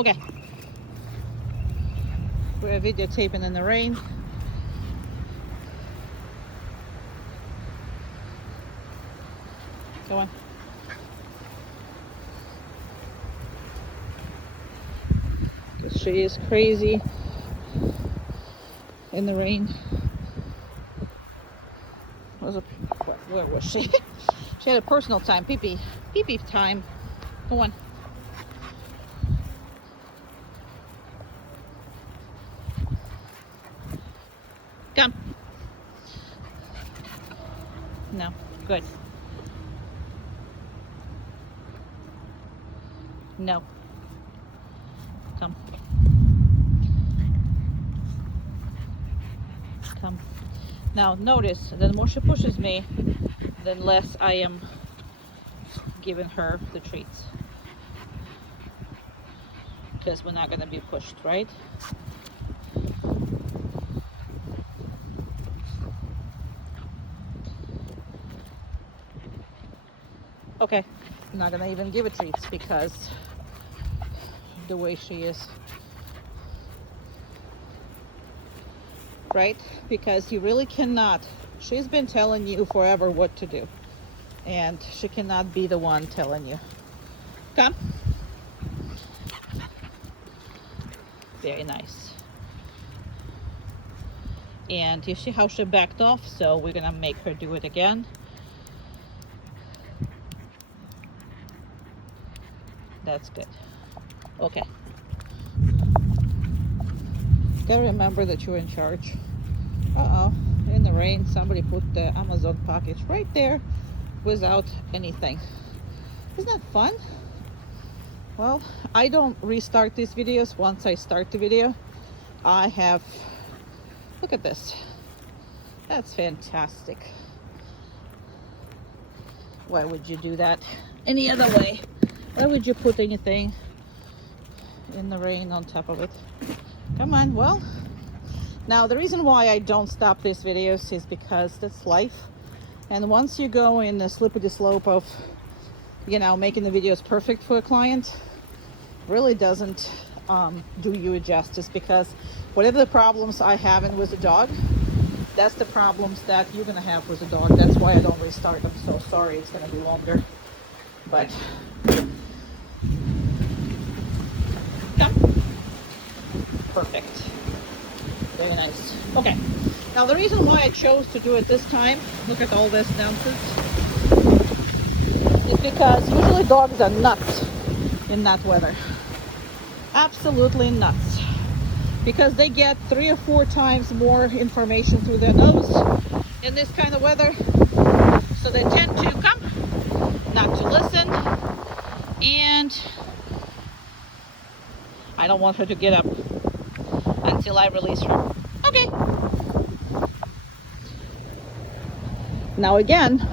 Okay. We're videotaping in the rain. Go on. She is crazy in the rain. Where was she? She had a personal time. Pee-pee time. Go on. Come. No. Good. No. Come. Come. Now notice, the more she pushes me, the less I am giving her the treats. Because we're not going to be pushed, right? Okay, I'm not going to even give her treats because the way she is. Right? Because you really cannot. She's been telling you forever what to do. And she cannot be the one telling you. Come. Very nice. And you see how she backed off? So we're gonna make her do it again. That's good. Okay. Gotta remember that you're in charge. Uh-oh. In the rain, somebody put the Amazon package right there without anything. Isn't that fun? Well, I don't restart these videos. Once I start the video, I have, look at this. That's fantastic. Why would you do that any other way? Why would you put anything in the rain on top of it? Come on. Well, now the reason why I don't stop these videos is because that's life. And once you go in the slippery slope of, you know, making the videos perfect for a client, really doesn't do you a justice, because whatever the problems I have with a dog, that's the problems that you're gonna have with a dog. That's why I don't restart. I'm so sorry it's gonna be longer, but come. Perfect. Very nice. Okay. Now the reason why I chose to do it this time, look at all this nonsense, is because usually dogs are nuts in that weather. Absolutely nuts. Because they get 3 or 4 times more information through their nose in this kind of weather. So they tend to come, not to listen, and I don't want her to get up until I release her. Okay. Now again,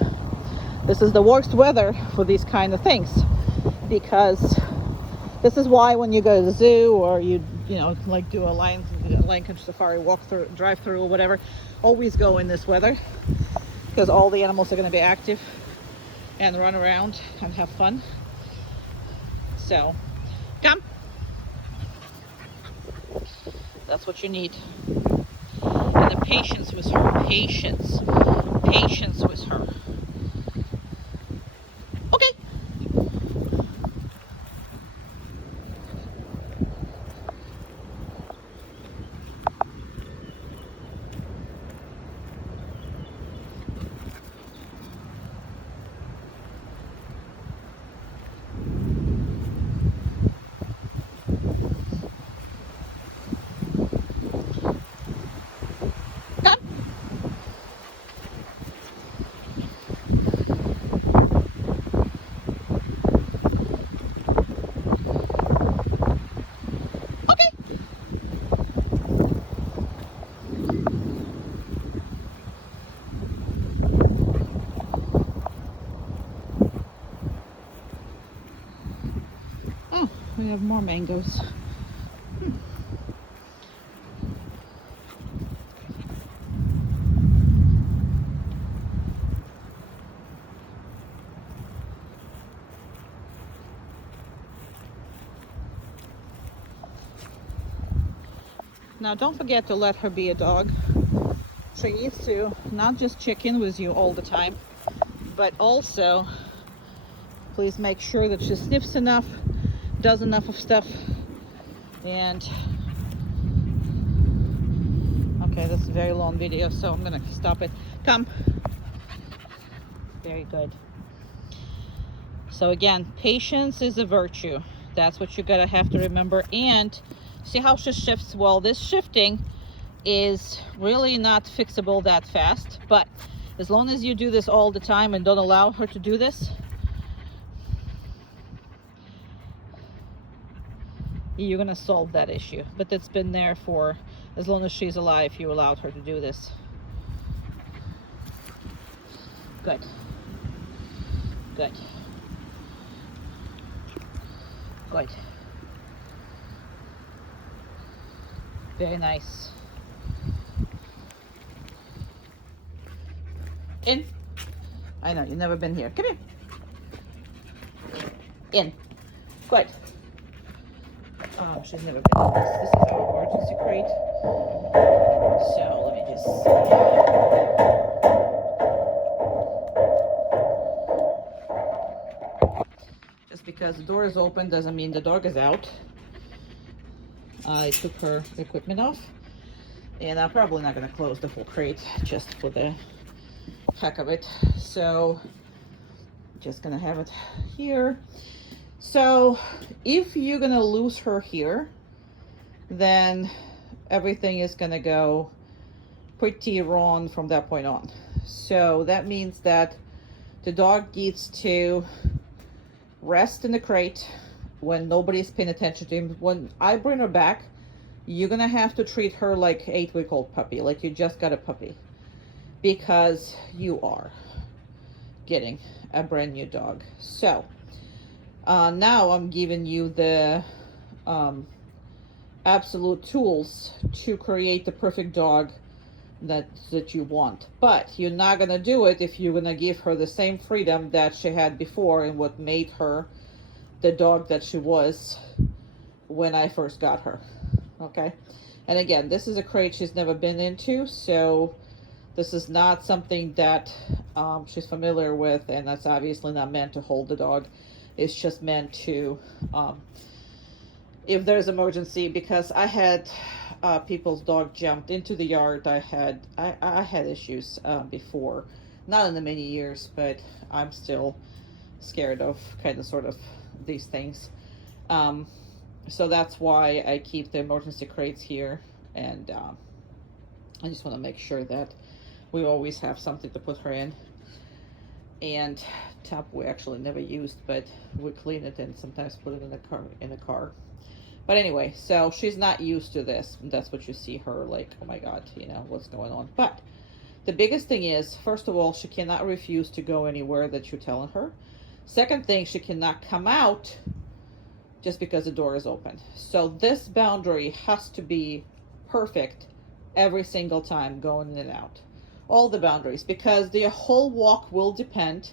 this is the worst weather for these kind of things, because this is why when you go to the zoo or you know, like do a lion safari drive through or whatever, always go in this weather, because all the animals are going to be active and run around and have fun. So come. That's what you need. And the patience with her. Patience with her. Okay. We have more mangoes. Now don't forget to let her be a dog. She needs to not just check in with you all the time, but also please make sure that she sniffs enough, does enough of stuff. And okay, that's a very long video, so I'm gonna stop it. Come. Very good. So again, patience is a virtue. That's what you gotta have to remember. And see how she shifts? Well, this shifting is really not fixable that fast, but as long as you do this all the time and don't allow her to do this, you're gonna solve that issue. But it's been there for as long as she's alive. You allowed her to do this. Good. Good. Good. Very nice. In. I know, you've never been here. Come here. In. Good. She's never been in this. This is our emergency crate. So let me just see. Just because the door is open doesn't mean the dog is out. I took her equipment off, and I'm probably not going to close the whole crate just for the heck of it. So just going to have it here. So if you're going to lose her here, then everything is going to go pretty wrong from that point on. So that means that the dog needs to rest in the crate when nobody's paying attention to him. When I bring her back, you're gonna have to treat her like 8-week-old puppy, like you just got a puppy, because you are getting a brand new dog. So now I'm giving you the absolute tools to create the perfect dog that you want. But you're not gonna do it if you're gonna give her the same freedom that she had before and what made her the dog that she was when I first got her. Okay, and again, this is a crate she's never been into, so this is not something that she's familiar with, and that's obviously not meant to hold the dog. It's just meant to if there's emergency, because I had people's dog jumped into the yard. I had issues before, not in the many years, but I'm still scared of kind of sort of these things. So that's why I keep the emergency crates here, and I just want to make sure that we always have something to put her in. And top we actually never used, but we clean it and sometimes put it in the car. But anyway, so she's not used to this. That's what you see her like, oh my God, you know, what's going on. But the biggest thing is, first of all, she cannot refuse to go anywhere that you're telling her. Second thing, she cannot come out just because the door is open. So this boundary has to be perfect every single time going in and out. All the boundaries, because the whole walk will depend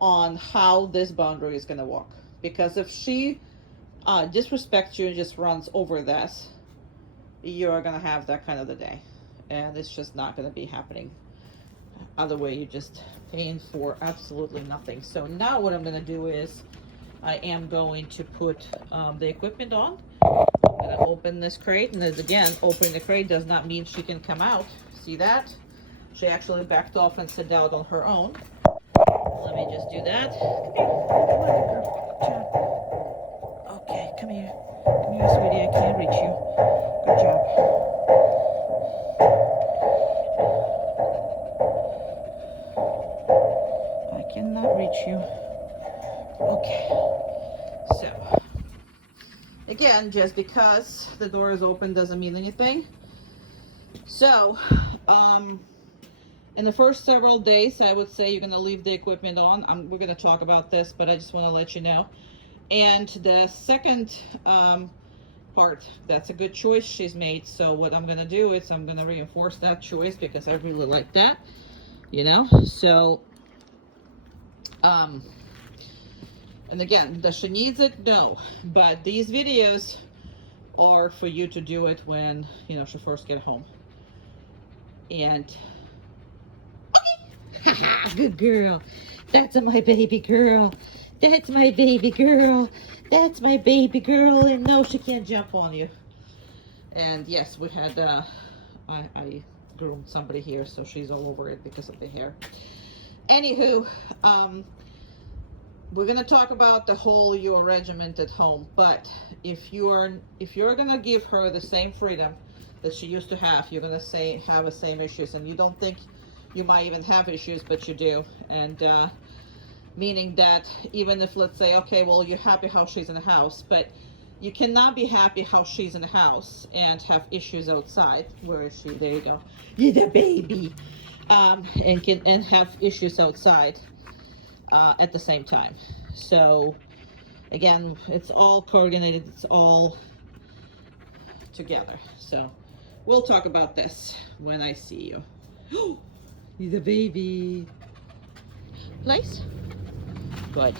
on how this boundary is going to walk. Because if she disrespects you and just runs over this, you're going to have that kind of the day. And it's just not going to be happening. Other way, you're just paying for absolutely nothing. So now what I'm going to do is I am going to put the equipment on. I'm going to open this crate, and as again, opening the crate does not mean she can come out. See that? She actually backed off and sat down on her own. Let me just do that. Come here. Come on, girl. Good job. Okay, come here. Come here, sweetie. I can't reach you. Good job. I cannot reach you. Okay. So, again, just because the door is open doesn't mean anything. So, in the first several days, I would say you're going to leave the equipment on. We're going to talk about this, but I just want to let you know. And the second part, that's a good choice she's made. So what I'm going to do is I'm going to reinforce that choice because I really like that, you know. So, and again, does she needs it? No. But these videos or for you to do it when, you know, she first get home. And okay, good girl. That's my baby girl. That's my baby girl. That's my baby girl. And no, she can't jump on you. And yes, we had I groomed somebody here, so she's all over it because of the hair. Anywho, we're gonna talk about the whole your regiment at home. But if you're gonna give her the same freedom that she used to have, you're gonna have the same issues, and you don't think you might even have issues, but you do. And meaning that even if, let's say, okay, well, you're happy how she's in the house, but you cannot be happy how she's in the house and have issues outside. Where is she? There you go. You're the baby. And have issues outside at the same time. So again, it's all coordinated. It's all together. So we'll talk about this when I see you. You're the baby. Nice. Good.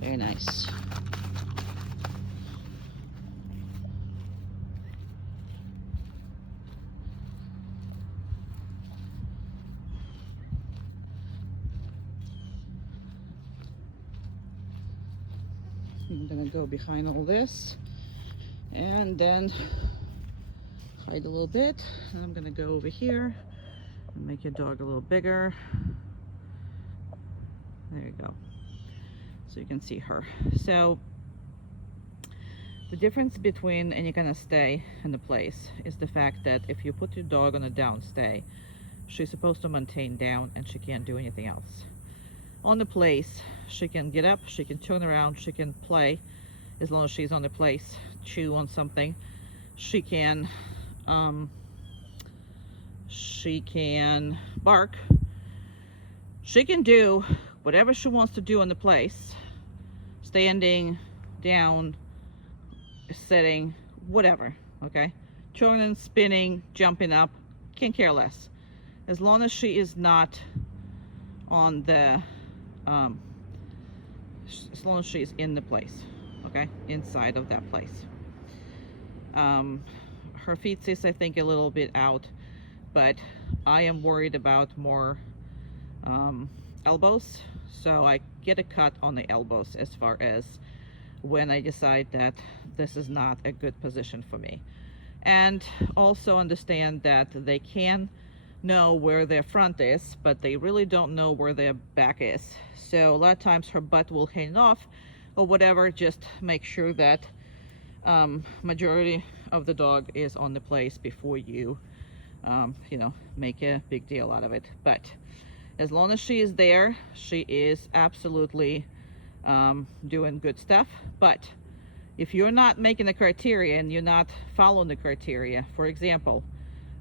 Very nice. I'm gonna go behind all this and then hide a little bit. And I'm gonna go over here and make your dog a little bigger. There you go. So you can see her. So the difference between any kind of stay in the place is the fact that if you put your dog on a down stay, she's supposed to maintain down and she can't do anything else. On the place, she can get up, she can turn around, she can play as long as she's on the place, chew on something. She can bark. She can do whatever she wants to do in the place, standing, down, sitting, whatever, okay? Turning, spinning, jumping up, can care less. As long as she is not on the as long as she's in the place, okay, inside of that place. Her feet is, I think, a little bit out, but I am worried about more elbows, so I get a cut on the elbows as far as when I decide that this is not a good position for me. And also understand that they can know where their front is, but they really don't know where their back is. So a lot of times her butt will hang off or whatever. Just make sure that majority of the dog is on the place before you you know, make a big deal out of it. But as long as she is there, she is absolutely doing good stuff. But if you're not making the criteria and you're not following the criteria, for example,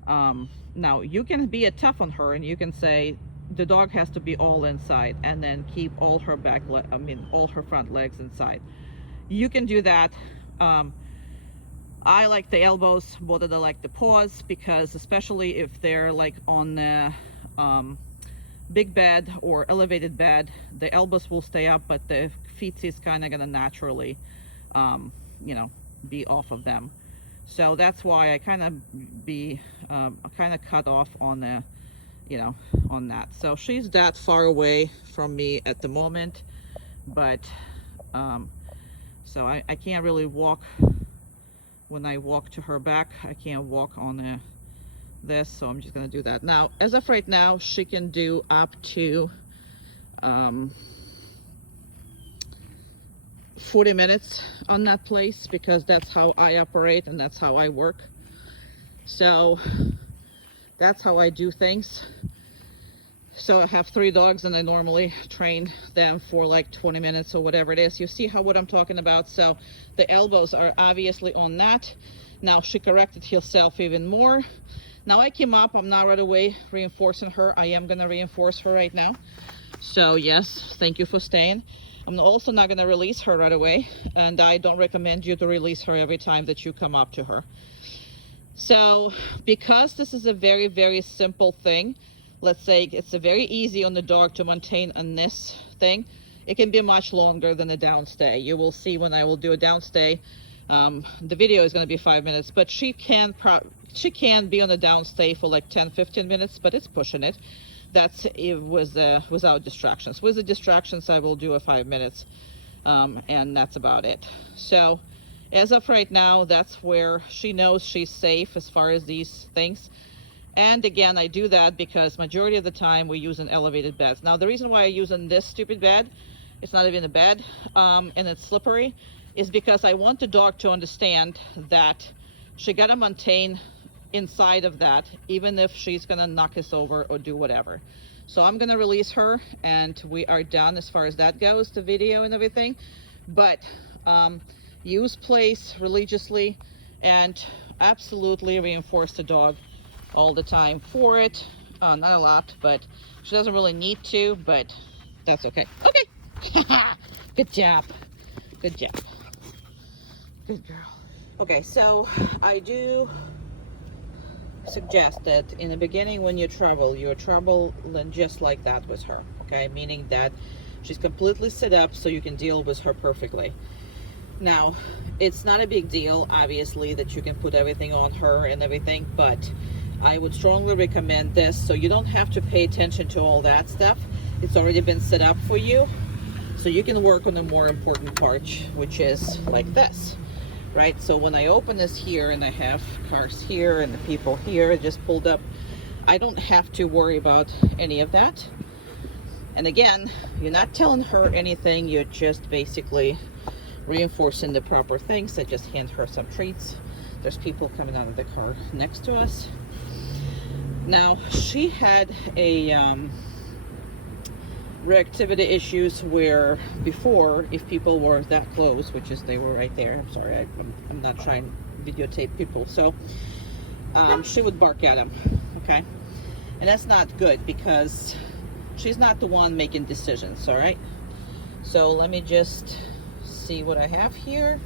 now you can be a tough on her and you can say the dog has to be all inside and then keep all her all her front legs inside. You can do that. I like the elbows more than I like the paws, because especially if they're like on the big bed or elevated bed, the elbows will stay up, but the feet is kind of gonna naturally you know, be off of them. So that's why I kind of cut off on the, you know, on that. So she's that far away from me at the moment, but so I can't really walk. When I walk to her back, I can't walk on this, so I'm just gonna do that. Now, as of right now, she can do up to 40 minutes on that place, because that's how I operate and that's how I work. So that's how I do things. So I have 3 dogs and I normally train them for like 20 minutes or whatever it is. You see what I'm talking about? So the elbows are obviously on that. Now she corrected herself even more. Now I came up, I'm not right away reinforcing her. I am gonna reinforce her right now. So yes, thank you for staying. I'm also not gonna release her right away, and I don't recommend you to release her every time that you come up to her. So because this is a very, very simple thing, let's say it's a very easy on the dog to maintain on this thing, it can be much longer than a downstay. You will see when I will do a downstay, The video is going to be 5 minutes, but she can be on a downstay for like 10-15 minutes, but it's pushing it. That's it was without distractions. With the distractions, I will do a 5 minutes, and that's about it. So as of right now, that's where she knows she's safe as far as these things. And again, I do that because majority of the time we use an elevated beds. Now, the reason why I use this stupid bed, it's not even a bed, and it's slippery, is because I want the dog to understand that she gotta maintain inside of that, even if she's gonna knock us over or do whatever. So I'm gonna release her, and we are done as far as that goes, the video and everything. But use place religiously and absolutely reinforce the dog all the time for it. Not a lot, but she doesn't really need to, but that's okay. Okay. Good job. Good job. Good girl. Okay, so I do suggest that in the beginning when you travel, you're traveling just like that with her, okay? Meaning that she's completely set up so you can deal with her perfectly. Now, it's not a big deal, obviously, that you can put everything on her and everything, but I would strongly recommend this so you don't have to pay attention to all that stuff. It's already been set up for you, so you can work on the more important part, which is like this, right? So when I open this here and I have cars here and the people here just pulled up, I don't have to worry about any of that. And again, you're not telling her anything, you're just basically reinforcing the proper things. I just hand her some treats. There's people coming out of the car next to us. Now, she had a reactivity issues where before, if people were that close, which is they were right there, I'm sorry, I'm not trying to videotape people, so she would bark at them, okay? And that's not good because she's not the one making decisions, all right? So let me just see what I have here,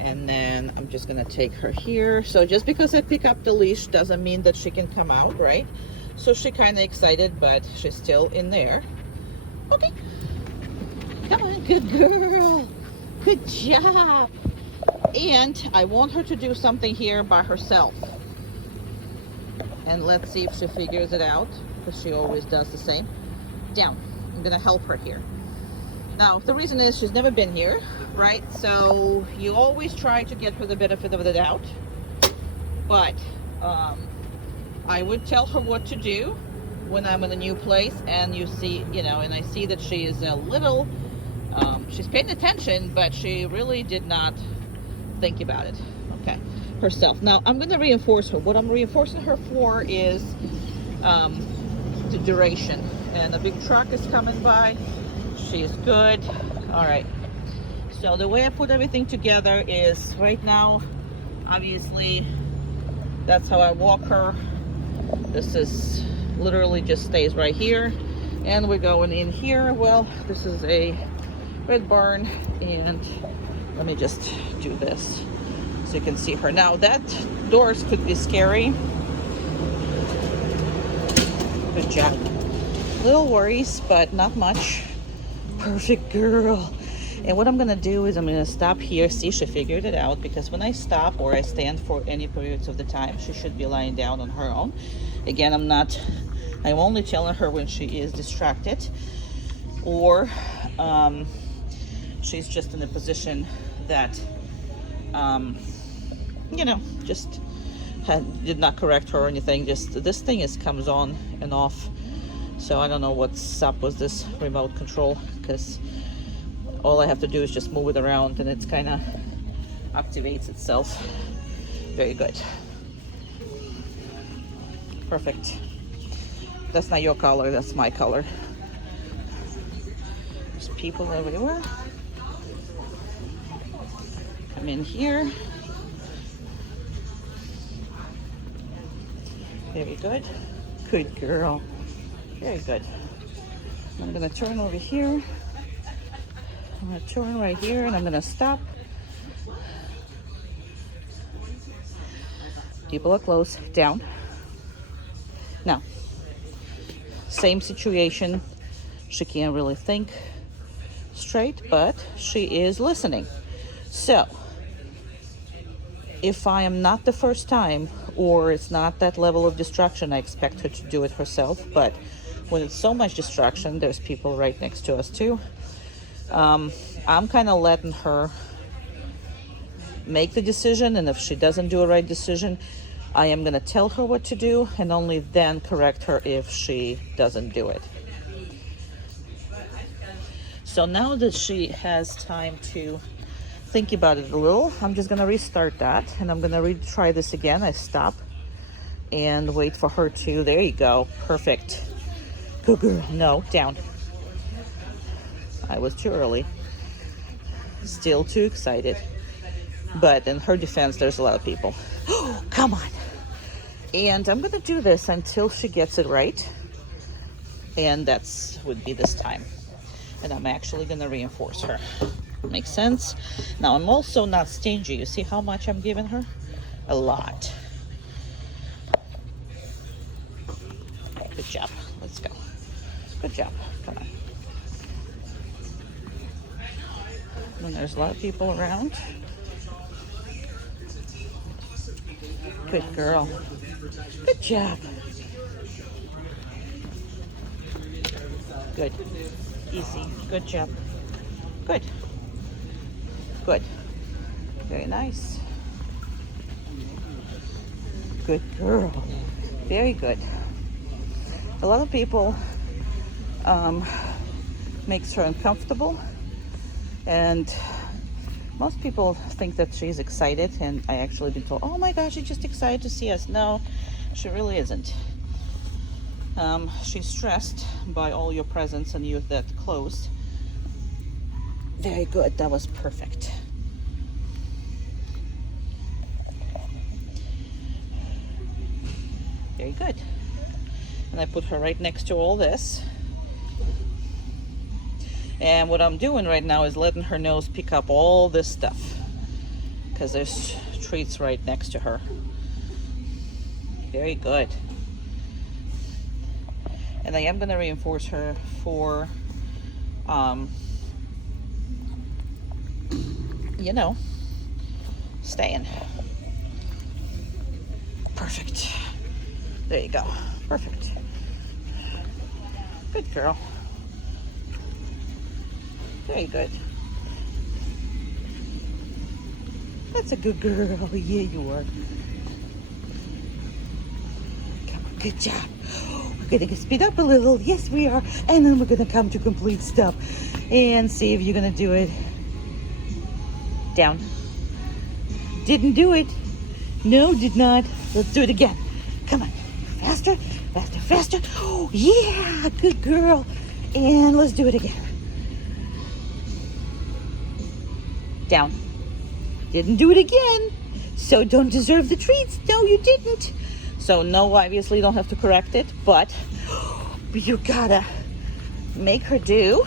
and then I'm just gonna take her here. So just because I pick up the leash doesn't mean that she can come out, right? So she's kind of excited, but she's still in there. Okay, come on, good girl, good job. And I want her to do something here by herself, and let's see if she figures it out, because she always does the same. Down. I'm gonna help her here. Now, the reason is she's never been here, right? So you always try to get her the benefit of the doubt. But I would tell her what to do when I'm in a new place and you see, you know, and I see that she is a little, she's paying attention, but she really did not think about it, okay, herself. Now, I'm going to reinforce her. What I'm reinforcing her for is the duration. And a big truck is coming by. She's good. All right, so the way I put everything together is right now, obviously that's how I walk her. This is literally just stays right here, and we're going in here. Well, this is a red barn, and let me just do this so you can see her. Now that doors could be scary. Good job. Little worries, but not much. Perfect girl. And what I'm gonna do is I'm gonna stop here. See, she figured it out, because when I stop or I stand for any periods of the time, she should be lying down on her own. Again, I'm only telling her when she is distracted, or she's just in a position that you know, just did not correct her or anything. Just this thing comes on and off. So I don't know what's up with this remote control, because all I have to do is just move it around and it's kind of activates itself. Very good. Perfect. That's not your color, that's my color. There's people everywhere. Come in here. Very good. Good girl. Very good. I'm gonna turn over here. I'm gonna turn right here, and I'm gonna stop. People are close. Down. Now, same situation. She can't really think straight, but she is listening. So, if I am not the first time, or it's not that level of distraction, I expect her to do it herself. But when it's so much distraction, there's people right next to us too. I'm kind of letting her make the decision, and if she doesn't do a right decision, I am going to tell her what to do and only then correct her if she doesn't do it. So now that she has time to think about it a little, I'm just going to restart that, and I'm going to retry this again. I stop and wait for her to, there you go, perfect. Good girl. No, down. I was too early. Still too excited. But in her defense, there's a lot of people. Oh, come on. And I'm going to do this until she gets it right. And that's would be this time. And I'm actually going to reinforce her. Makes sense? Now, I'm also not stingy. You see how much I'm giving her? A lot. Good job. Let's go. Good job. Come on. And there's a lot of people around. Good girl. Good job. Good. Easy. Good job. Good. Good. Very nice. Good girl. Very good. A lot of people makes her uncomfortable, and most people think that she's excited, and I actually been told, oh my gosh, she's just excited to see us. No, she really isn't. She's stressed by all your presence and you that close. Very good. That was perfect. Very good. And I put her right next to all this. And what I'm doing right now is letting her nose pick up all this stuff, because there's treats right next to her. Very good. And I am going to reinforce her for, you know, staying. Perfect. There you go. Perfect. Good girl. Very good. That's a good girl. Yeah, you are. Come on, good job. We're gonna speed up a little. Yes, we are. And then we're gonna come to complete stop and see if you're gonna do it. Down. Didn't do it. No, did not. Let's do it again. Come on. Faster, faster, faster. Oh, yeah, good girl. And let's do it again. Down. Didn't do it again. So don't deserve the treats. No, you didn't. So no, obviously you don't have to correct it, but you gotta make her do.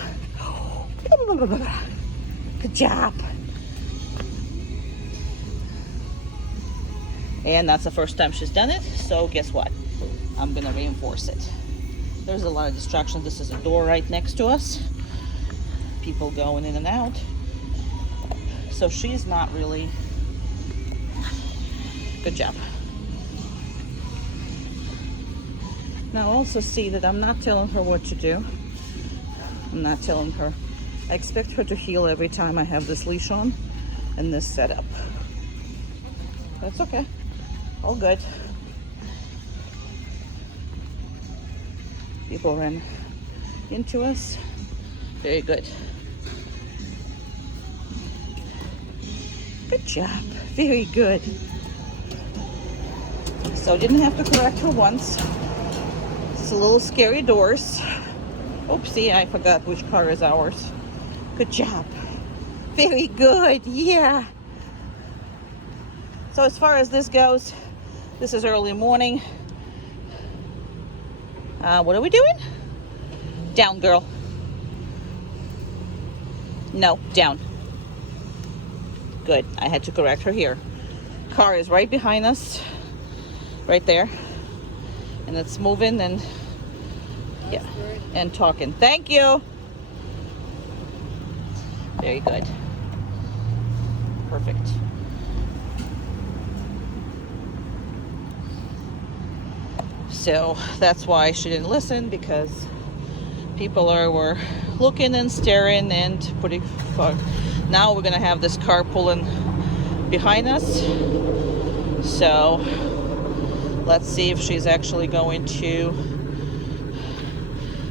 Good job. And that's the first time she's done it. So guess what? I'm gonna reinforce it. There's a lot of distractions. This is a door right next to us. People going in and out. So she's not really. Good job. Now also see that I'm not telling her what to do. I'm not telling her. I expect her to heel every time I have this leash on and this setup. That's okay. All good. People ran into us. Very good. Good job. Very good. So didn't have to correct her once. It's a little scary doors. Oopsie, I forgot which car is ours. Good job. Very good. Yeah. So as far as this goes, this is early morning. What are we doing? Down, girl. No, down. Good. I had to correct her here. Car is right behind us. Right there. And it's moving and yeah, and talking. Thank you. Very good. Perfect. So that's why she didn't listen, because people were looking and staring and putting fog. Now we're gonna have this car pulling behind us. So let's see if she's actually going to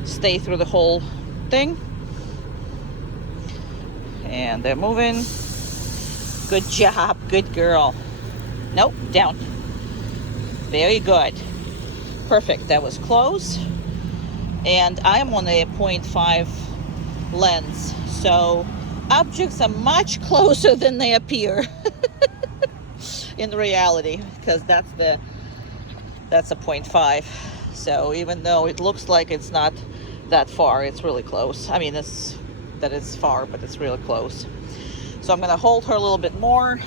stay through the whole thing. And they're moving. Good job, good girl. Nope, down. Very good. Perfect, that was close. And I'm on a 0.5 lens, so objects are much closer than they appear in reality, because that's a 0.5. So even though it looks like it's not that far, it's really close. I mean, it's far, but it's really close. So I'm gonna hold her a little bit more,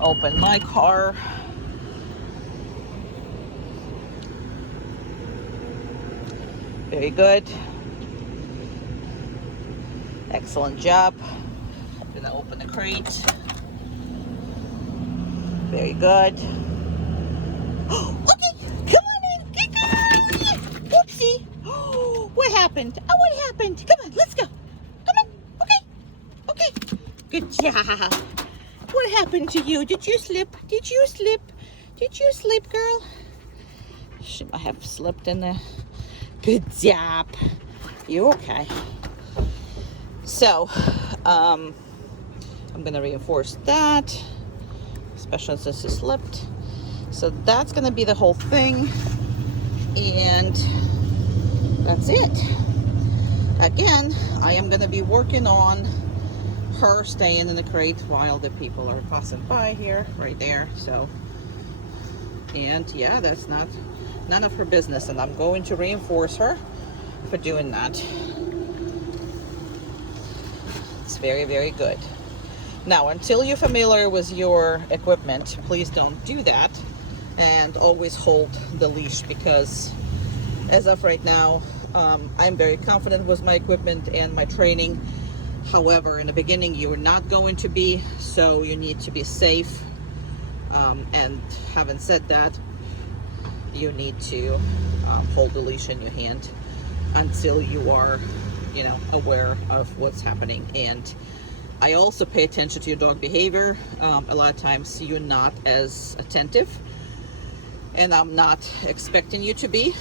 open my car. Very good. Excellent job. I'm gonna open the crate. Very good. Okay, come on in. Good girl. Whoopsie. What happened? Oh, what happened? Come on, let's go. Come on. Okay. Okay. Good job. What happened to you? Did you slip? Did you slip? Did you slip, girl? She might have slipped in there. Good job. You okay? So, I'm gonna reinforce that, especially since it slipped. So that's gonna be the whole thing, and that's it. Again, I am gonna be working on her staying in the crate while the people are passing by here, right there. So, and yeah, that's none of her business, and I'm going to reinforce her for doing that. It's very, very good. Now, until you're familiar with your equipment, please don't do that, and always hold the leash, because as of right now, I'm very confident with my equipment and my training. However, in the beginning, you are not going to be, so you need to be safe. And having said that, you need to hold the leash in your hand until you are, aware of what's happening. And I also pay attention to your dog behavior. A lot of times you're not as attentive, and I'm not expecting you to be.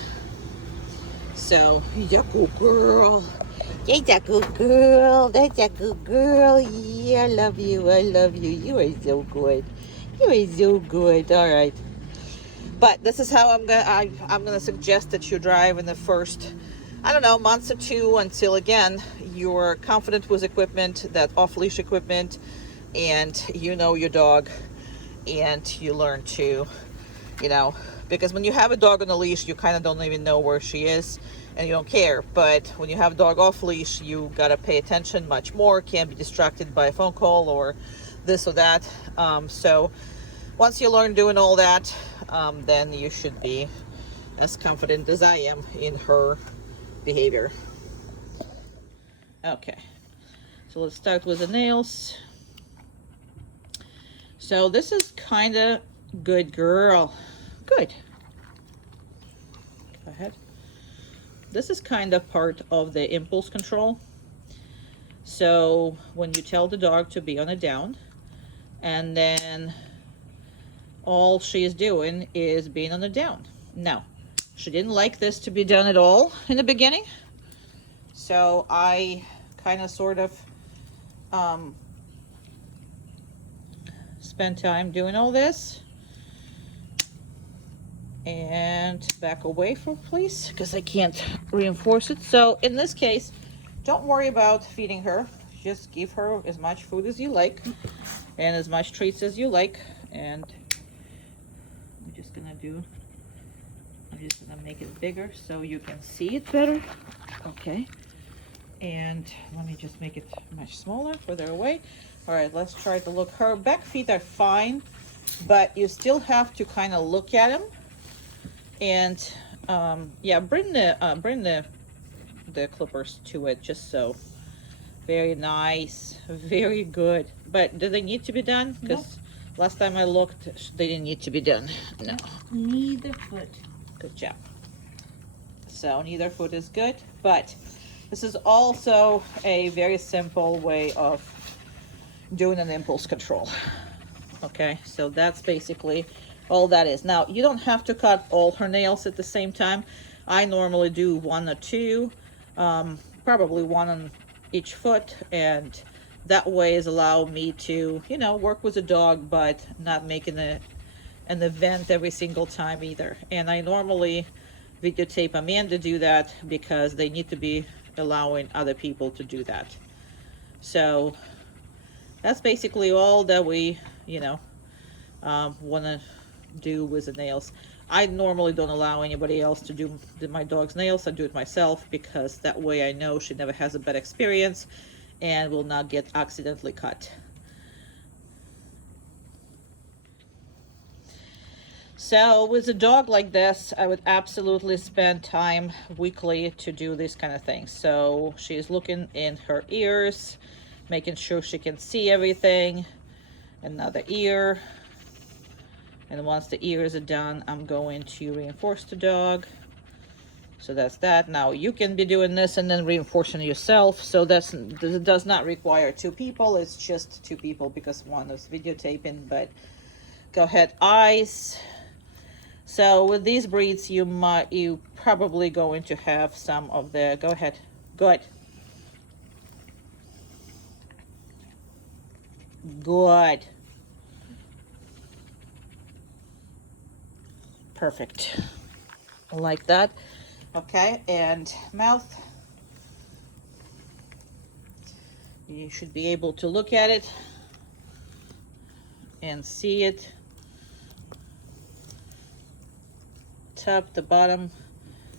So, you're a good girl. That's a good girl. That's a good girl. Yeah, I love you. I love you. You are so good. You are so good. All right. But this is how I'm gonna suggest that you drive in the first, I don't know, months or two, until again you're confident with equipment, that off-leash equipment, and you know your dog, and you learn to, because when you have a dog on a leash, you kind of don't even know where she is, and you don't care. But when you have a dog off leash, you gotta pay attention much more. Can't be distracted by a phone call or this or that. So once you learn doing all that, then you should be as confident as I am in her behavior. Okay, so let's start with the nails. So this is kind of good girl. Good. Go ahead. This is kind of part of the impulse control. So when you tell the dog to be on a down, and then all she is doing is being on a down. Now, she didn't like this to be done at all in the beginning. So I kind of sort of spend time doing all this. And back away from, please, because I can't reinforce it. So in this case, don't worry about feeding her. Just give her as much food as you like and as much treats as you like. And I'm just gonna make it bigger so you can see it better. Okay. And let me just make it much smaller, further away. All right, let's try to look. Her back feet are fine, but you still have to kind of look at them. And yeah, bring the clippers to it, just so. Very nice, very good. But do they need to be done? Because last time I looked, they didn't need to be done. No. Neither foot. Good job. So neither foot is good, but this is also a very simple way of doing an impulse control. Okay, so that's basically all that is. Now, you don't have to cut all her nails at the same time. I normally do one or two, probably one on each foot, and that way is allow me to, you know, work with the dog, but not making an event every single time either. And I normally videotape Amanda do that because they need to be allowing other people to do that. So that's basically all that we, you know, want to do with the nails. I normally don't allow anybody else to do my dog's nails. I do it myself because that way I know she never has a bad experience and will not get accidentally cut. So with a dog like this, I would absolutely spend time weekly to do these kind of things. So she's looking in her ears, making sure she can see everything. Another ear. And once the ears are done, I'm going to reinforce the dog. So that's that. Now you can be doing this and then reinforcing yourself. So this does not require two people. It's just two people because one is videotaping. But go ahead, eyes. So with these breeds, you probably going to have some of the, go ahead, good. Good. Perfect. Like that. Okay, and mouth. You should be able to look at it and see it. Top, the bottom,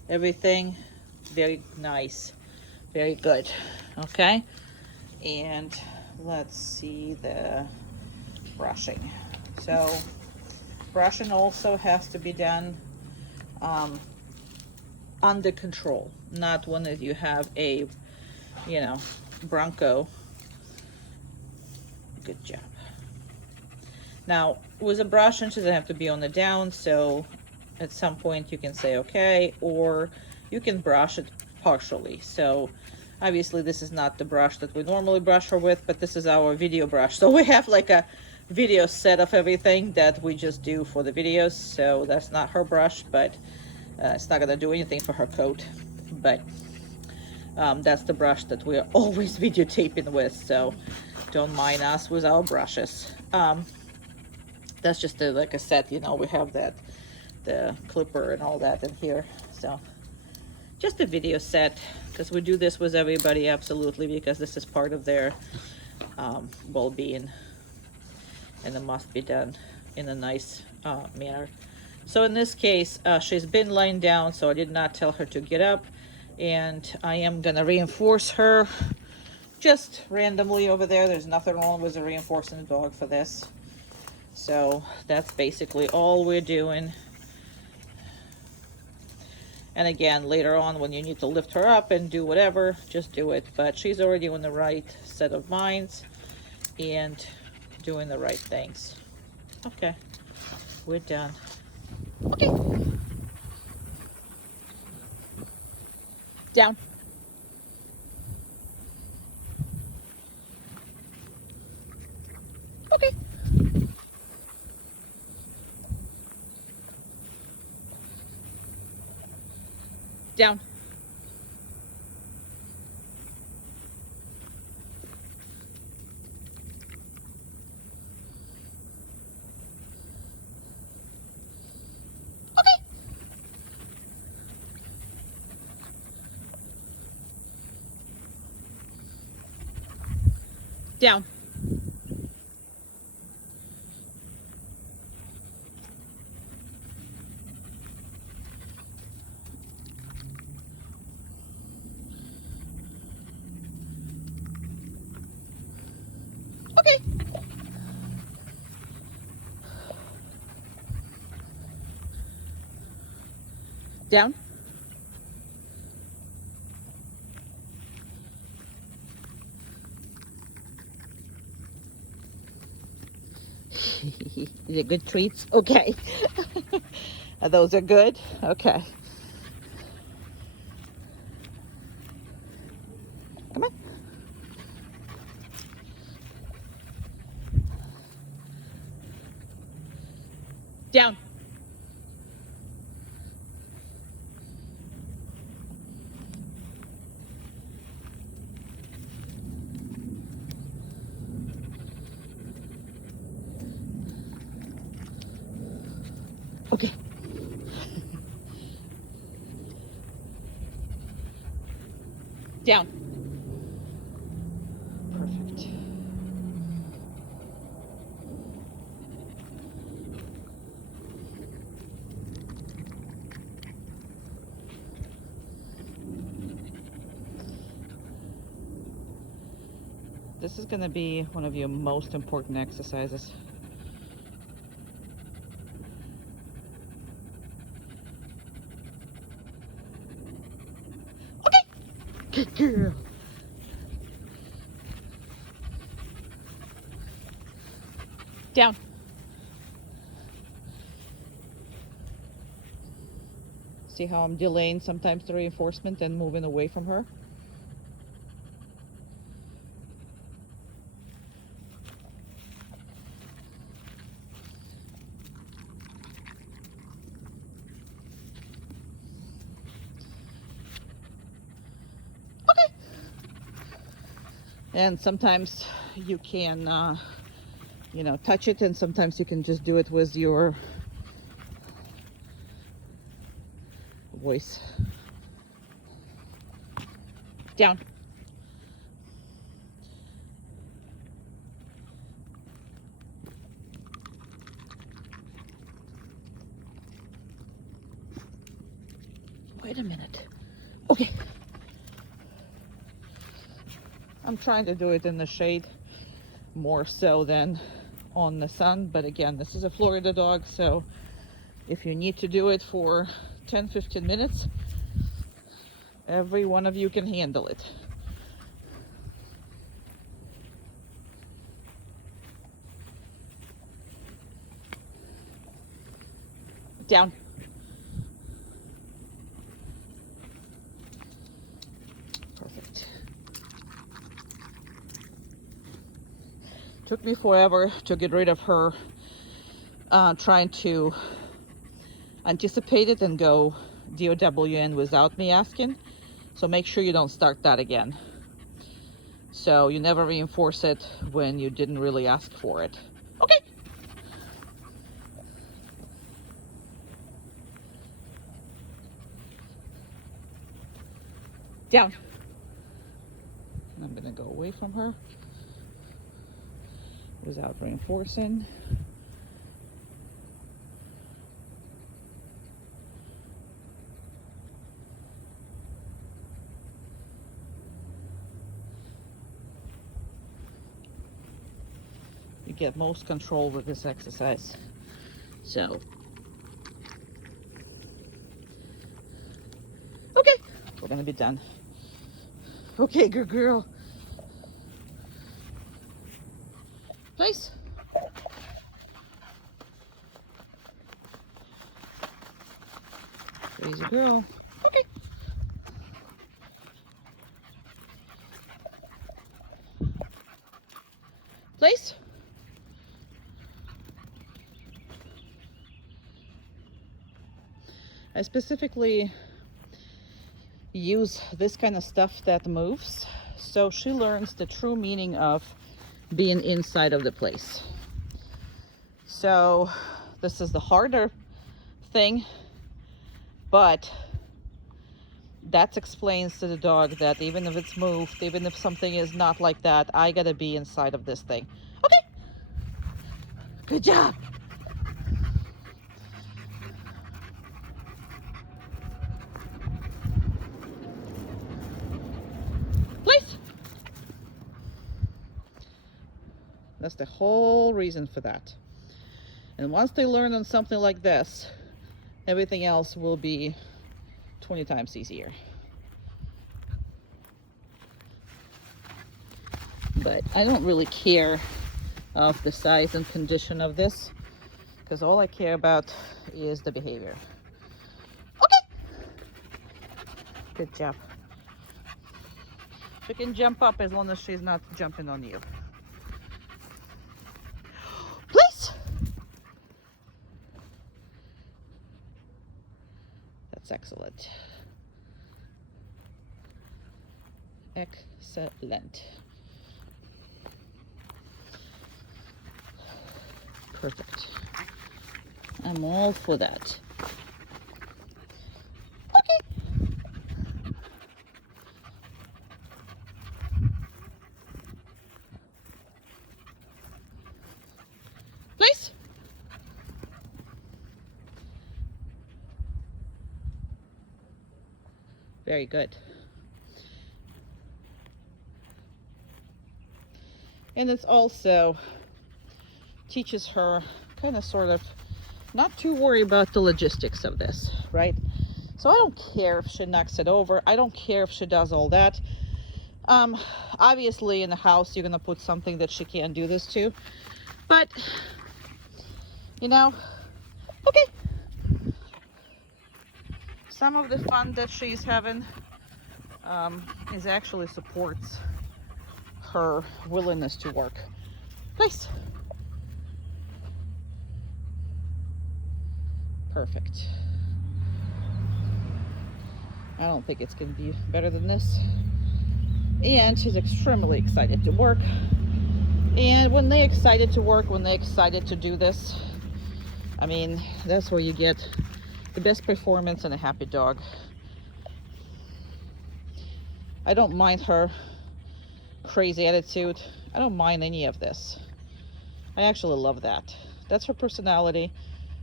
everything. Very nice. Very good. Okay, and let's see the brushing. So brushing also has to be done under control, not when you have a, you know, Bronco. Good job. Now with a brushing, she doesn't have to be on the down, so at some point you can say okay, or you can brush it partially. So obviously this is not the brush that we normally brush her with, but this is our video brush. So we have like a video set of everything that we just do for the videos. So that's not her brush, but it's not gonna do anything for her coat. But that's the brush that we are always videotaping with, so don't mind us with our brushes. That's just like I said, you know, we have that, the clipper and all that in here. So just a video set, because we do this with everybody, absolutely, because this is part of their well-being, and it must be done in a nice manner. So in this case, she's been lying down, so I did not tell her to get up, and I am gonna reinforce her just randomly over there. There's nothing wrong with reinforcing the dog for this. So that's basically all we're doing. And again, later on when you need to lift her up and do whatever, just do it. But she's already on the right set of minds and doing the right things. Okay, we're done. Okay. Down. Okay. Down. Okay. Down. Okay. Down. Is it good treats? Okay. Those are good? Okay. Come on. Down. Okay. Down. Perfect. This is going to be one of your most important exercises. Okay. Good girl. Down. See how I'm delaying sometimes the reinforcement and moving away from her? Okay. And sometimes you can, you know, touch it, and sometimes you can just do it with your voice. Down. Wait a minute. Okay. I'm trying to do it in the shade more so than on the sun, but again, this is a Florida dog, so if you need to do it for 10-15 minutes, every one of you can handle it. Down. Perfect. Took me forever to get rid of her, trying to anticipate it and go DOWN without me asking. So make sure you don't start that again. So you never reinforce it when you didn't really ask for it. Okay. Down. And I'm gonna go away from her without reinforcing. You get most control with this exercise. So, okay, we're gonna be done. Okay, good girl. Place. Crazy girl. Okay. Place. I specifically use this kind of stuff that moves, so she learns the true meaning of being inside of the place. So this is the harder thing, but that explains to the dog that even if it's moved, even if something is not like that, I gotta be inside of this thing. Okay. Good job. Place. That's the whole reason for that. And once they learn on something like this, everything else will be 20 times easier. But I don't really care of the size and condition of this, because all I care about is the behavior. Okay. Good job. She can jump up as long as she's not jumping on you. Please. That's excellent. Excellent. Perfect. I'm all for that. Okay. Please. Very good. And it's also teaches her kind of sort of not to worry about the logistics of this, right? So I don't care if she knocks it over. I don't care if she does all that. Obviously in the house you're gonna put something that she can't do this to, but you know, okay. Some of the fun that she's having is actually supports her willingness to work. Nice. Perfect. I don't think it's going to be better than this. And she's extremely excited to work. And when they're excited to work, when they're excited to do this, I mean, that's where you get the best performance and a happy dog. I don't mind her crazy attitude. I don't mind any of this. I actually love that. That's her personality.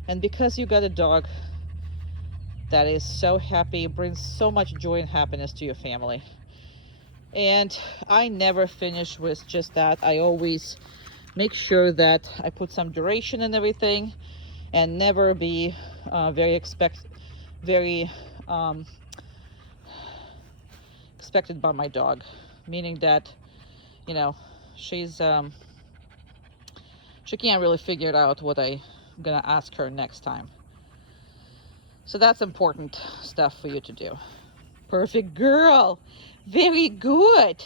And because you got a dog that is so happy, brings so much joy and happiness to your family. And I never finish with just that. I always make sure that I put some duration in everything and never be very expected by my dog. Meaning that, you know, she can't really figure it out what I'm gonna ask her next time. So that's important stuff for you to do. Perfect girl. Very good.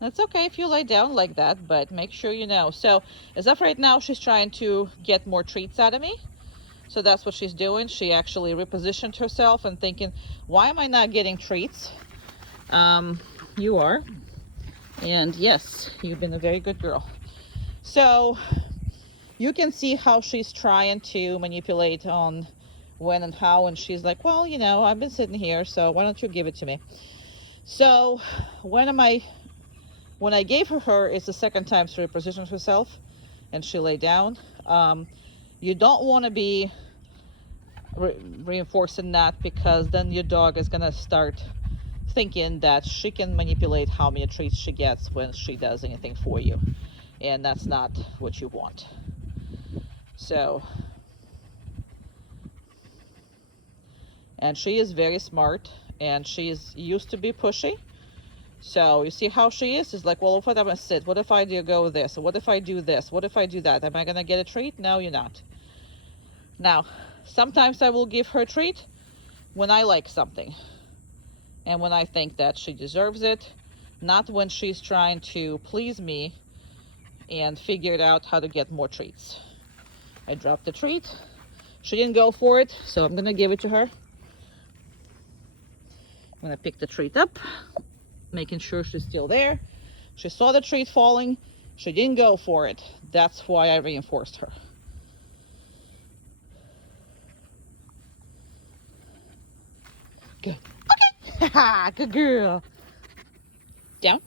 That's okay if you lay down like that, but make sure you know. So as of right now, she's trying to get more treats out of me. So that's what she's doing. She actually repositioned herself and thinking, why am I not getting treats? You are. And yes, you've been a very good girl. So you can see how she's trying to manipulate on when and how, and she's like, well, you know, I've been sitting here, so why don't you give it to me? So when I gave her, it's the second time she repositioned herself and she lay down. You don't want to be reinforcing that, because then your dog is gonna start thinking that she can manipulate how many treats she gets when she does anything for you, and that's not what you want. So, and she is very smart, and she is used to be pushy. So you see how she is? It's like, well, if I'm gonna sit, what if I do go this? What if I do this? What if I do that? Am I gonna get a treat? No, you're not. Now, sometimes I will give her a treat when I like something and when I think that she deserves it, not when she's trying to please me and figured out how to get more treats. I dropped the treat. She didn't go for it, so I'm gonna give it to her. I'm gonna pick the treat up, making sure she's still there. She saw the treat falling. She didn't go for it. That's why I reinforced her. Good. Okay. Good girl. Down.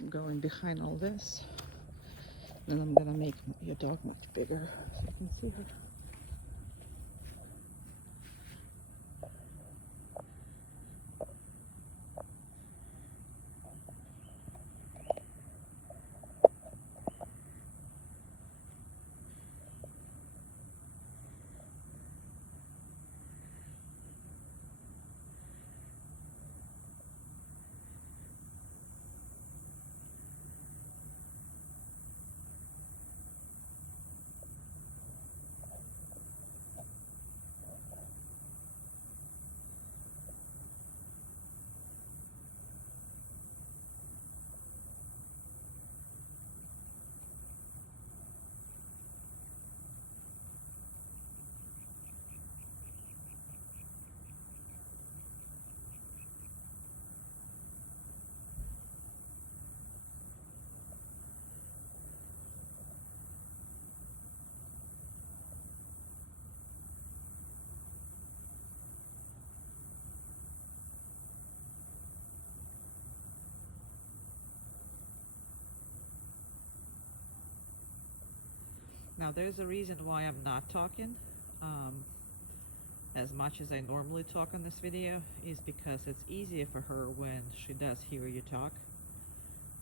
I'm going behind all this. And I'm gonna make your dog much bigger so you can see her. Now there's a reason why I'm not talking as much as I normally talk on this video, is because it's easier for her when she does hear you talk.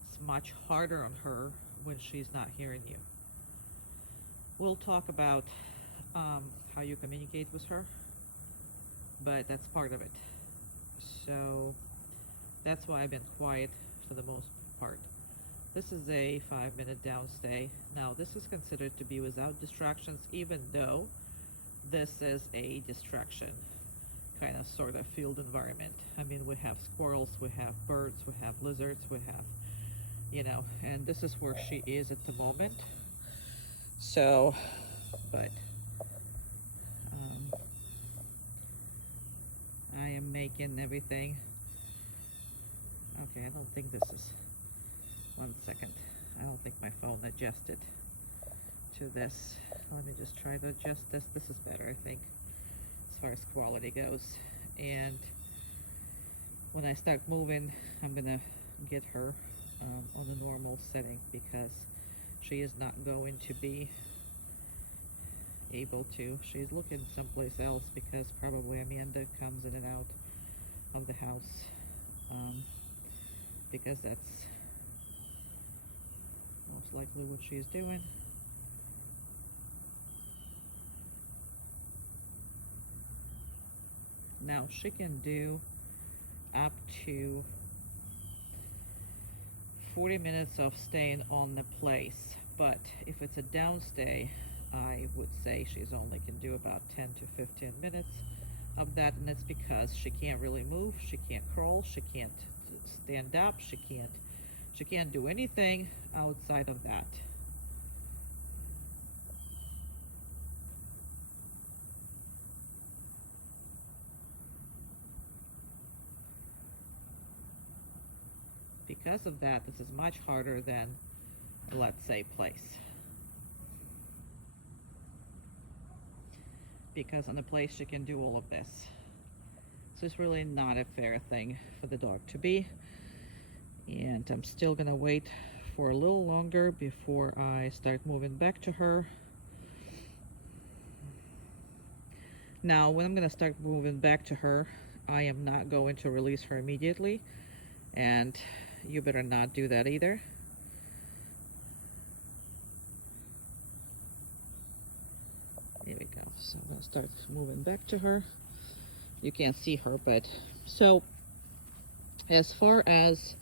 It's much harder on her when she's not hearing you. We'll talk about how you communicate with her, but that's part of it. So that's why I've been quiet for the most part. This is a 5-minute downstay. Now this is considered to be without distractions, even though this is a distraction kind of sort of field environment. I mean, we have squirrels, we have birds, we have lizards, we have, you know, and this is where she is at the moment. So, but I am making everything. Okay, I don't think this is, 1 second. I don't think my phone adjusted to this. Let me just try to adjust this. This is better, I think, as far as quality goes. And when I start moving, I'm gonna get her on a normal setting, because she is not going to be able to. She's looking someplace else because probably Amanda comes in and out of the house, because that's most likely what she's doing. Now she can do up to 40 minutes of staying on the place, but if it's a downstay, I would say she's only can do about 10 to 15 minutes of that, and it's because she can't really move, she can't crawl, she can't stand up, she can't do anything outside of that. Because of that, this is much harder than, let's say, place. Because on the place she can do all of this. So it's really not a fair thing for the dog to be. And I'm still gonna wait for a little longer before I start moving back to her. Now, when I'm gonna start moving back to her, I am not going to release her immediately, and you better not do that either. There we go. So I'm gonna start moving back to her. You can't see her, but so as far as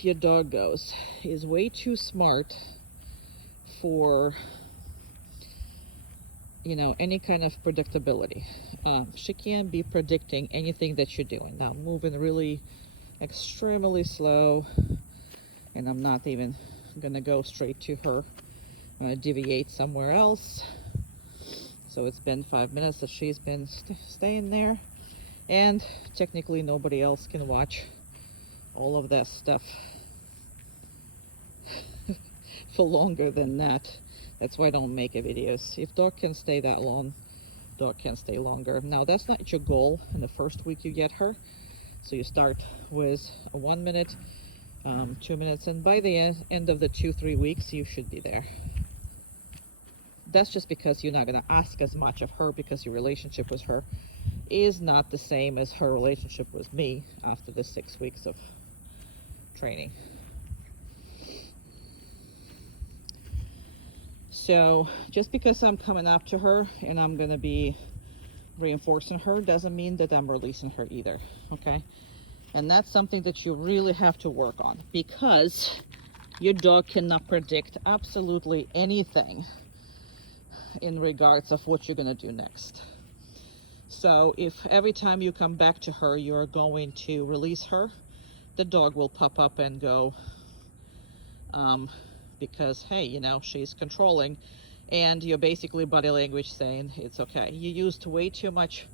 your dog goes, is way too smart for, you know, any kind of predictability. She can't be predicting anything that you're doing. Now, I'm moving really extremely slow, and I'm not even gonna go straight to her. I'm gonna deviate somewhere else. So it's been 5 minutes that she's been staying there, and technically nobody else can watch all of that stuff for longer than that. That's why I don't make videos. If dog can stay that long, dog can stay longer. Now, that's not your goal in the first week you get her. So you start with a 1 minute 2 minutes, and by the end of the 2-3 weeks you should be there. That's just because you're not going to ask as much of her, because your relationship with her is not the same as her relationship with me after the 6 weeks of training. So just because I'm coming up to her and I'm going to be reinforcing her doesn't mean that I'm releasing her either, okay? And that's something that you really have to work on, because your dog cannot predict absolutely anything in regards of what you're going to do next. So if every time you come back to her you're going to release her, the dog will pop up and go, because hey, you know, she's controlling, and you're basically body language saying it's okay. You used way too much.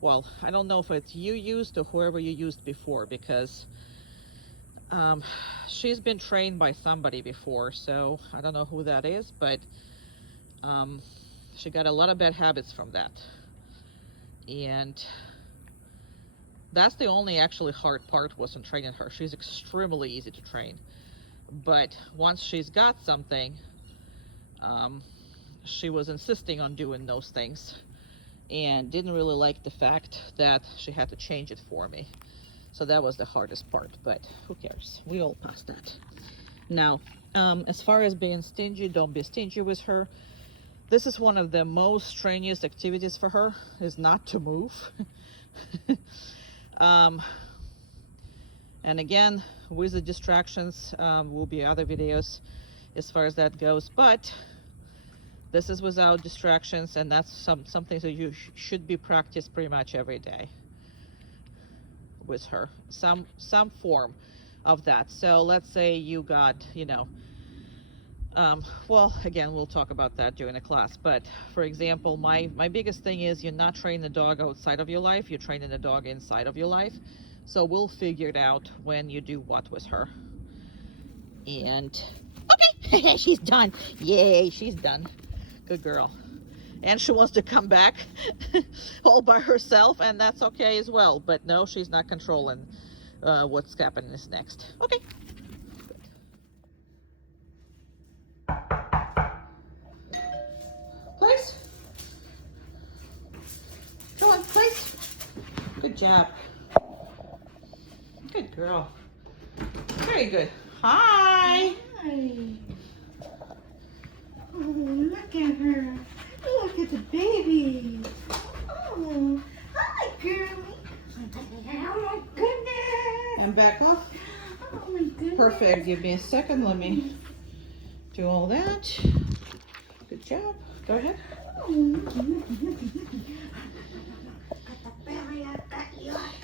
Well, I don't know if it's you used or whoever you used before, because she's been trained by somebody before, so I don't know who that is, but she got a lot of bad habits from that. And that's the only actually hard part, wasn't training her. She's extremely easy to train, but once she's got something, she was insisting on doing those things and didn't really like the fact that she had to change it for me. So that was the hardest part, but who cares? We all passed that. Now, as far as being stingy, don't be stingy with her. This is one of the most strenuous activities for her, is not to move. And again, with the distractions, will be other videos as far as that goes, but this is without distractions, and that's something that you should be practiced pretty much every day with her, some form of that. So let's say you got, you know, well, again, we'll talk about that during the class, but for example, my biggest thing is you're not training the dog outside of your life, you're training the dog inside of your life. So we'll figure it out when you do what with her. And okay, she's done. Yay, she's done. Good girl. And she wants to come back all by herself, and that's okay as well. But no, she's not controlling what's happening is next. Okay. Place. Go on, place. Good job. Good girl. Very good. Hi. Hi. Oh, look at her. Look at the baby. Oh, hi, girlie. Oh, my goodness. And back off. Oh, my goodness. Perfect. Give me a second. Let me do all that. Good job. Go ahead.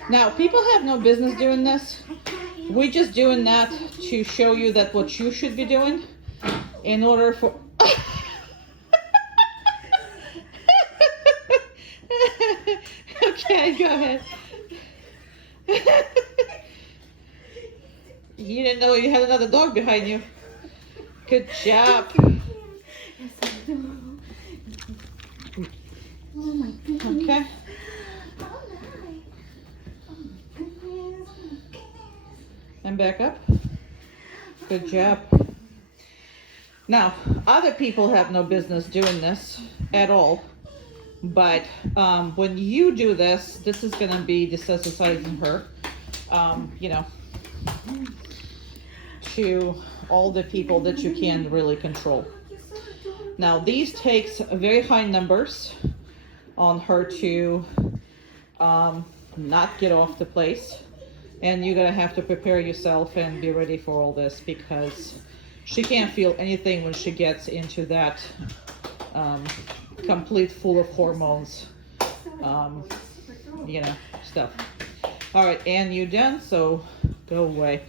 Now, people have no business doing this. We're just doing that to show you that what you should be doing in order for... Okay, go ahead. You didn't know you had another dog behind you. Good job. Oh my goodness. Okay. Oh, nice. Oh my goodness. Oh my goodness. And back up. Good job. Now, other people have no business doing this at all. But when you do this, this is going to be desensitizing her, you know, to all the people that you can't really control. Now, these takes very high numbers on her to not get off the place. And you're going to have to prepare yourself and be ready for all this, because she can't feel anything when she gets into that complete full of hormones, you know, stuff. All right, and you're done, so go away.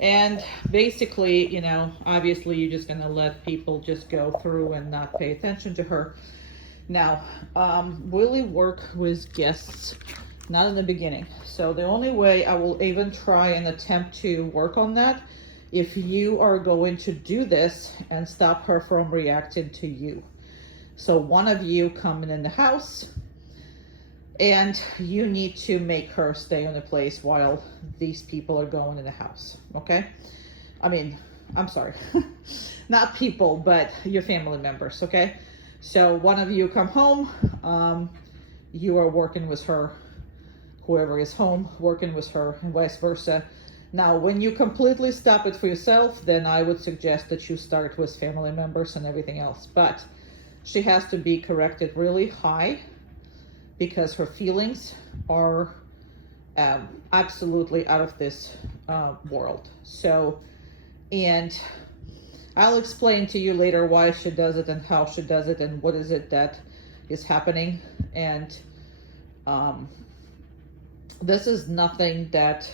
And basically, you know, obviously you're just going to let people just go through and not pay attention to her. Now, really work with guests, not in the beginning. So the only way I will even try and attempt to work on that, if you are going to do this and stop her from reacting to you. So one of you coming in the house, and you need to make her stay in the place while these people are going in the house, okay? I mean, I'm sorry, not people, but your family members, okay? So one of you come home, you are working with her, whoever is home working with her, and vice versa. Now, when you completely stop it for yourself, then I would suggest that you start with family members and everything else. But she has to be corrected really high because her feelings are absolutely out of this world. So, and I'll explain to you later why she does it and how she does it and what is it that is happening. And this is nothing that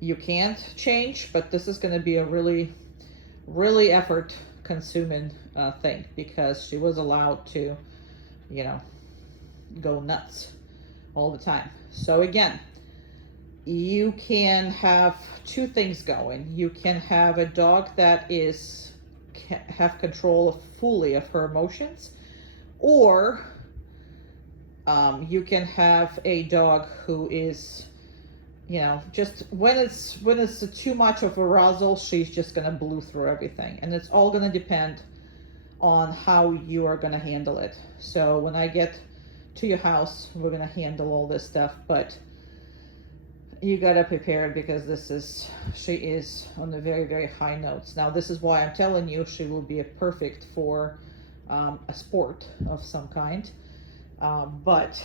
you can't change, but this is going to be a really, really effort consuming thing because she was allowed to, you know, go nuts all the time. So again, you can have two things going. You can have a dog that have control fully of her emotions, or you can have a dog who is, you know, just when it's too much of arousal, she's just gonna blow through everything, and it's all gonna depend on how you are gonna handle it. So when I get to your house, we're gonna handle all this stuff, but you gotta prepare because she is on the very, very high notes. Now, this is why I'm telling you she will be perfect for a sport of some kind. But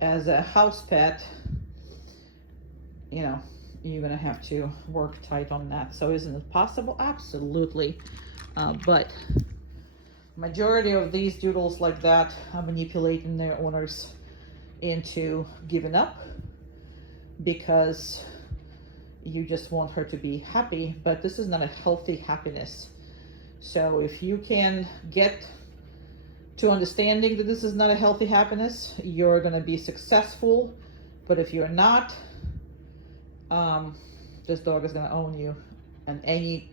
as a house pet, you know, you're gonna have to work tight on that. So isn't it possible? Absolutely. But majority of these doodles like that are manipulating their owners into giving up because you just want her to be happy, but this is not a healthy happiness. So if you can get to understanding that this is not a healthy happiness, you're going to be successful. But if you're not, this dog is going to own you. And any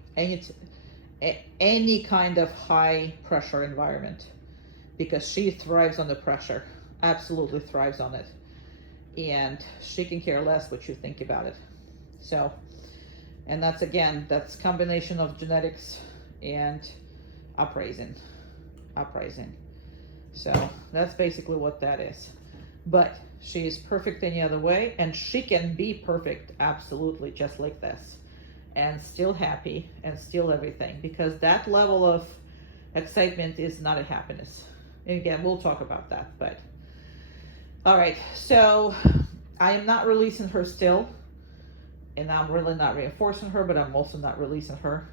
kind of high pressure environment, because she thrives on the pressure, absolutely thrives on it, and she can care less what you think about it. So, and that's combination of genetics and upraising. So that's basically what that is. But she is perfect any other way, and she can be perfect absolutely just like this, and still happy and still everything, because that level of excitement is not a happiness. And again, we'll talk about that. But all right, so I am not releasing her still, and I'm really not reinforcing her, but I'm also not releasing her.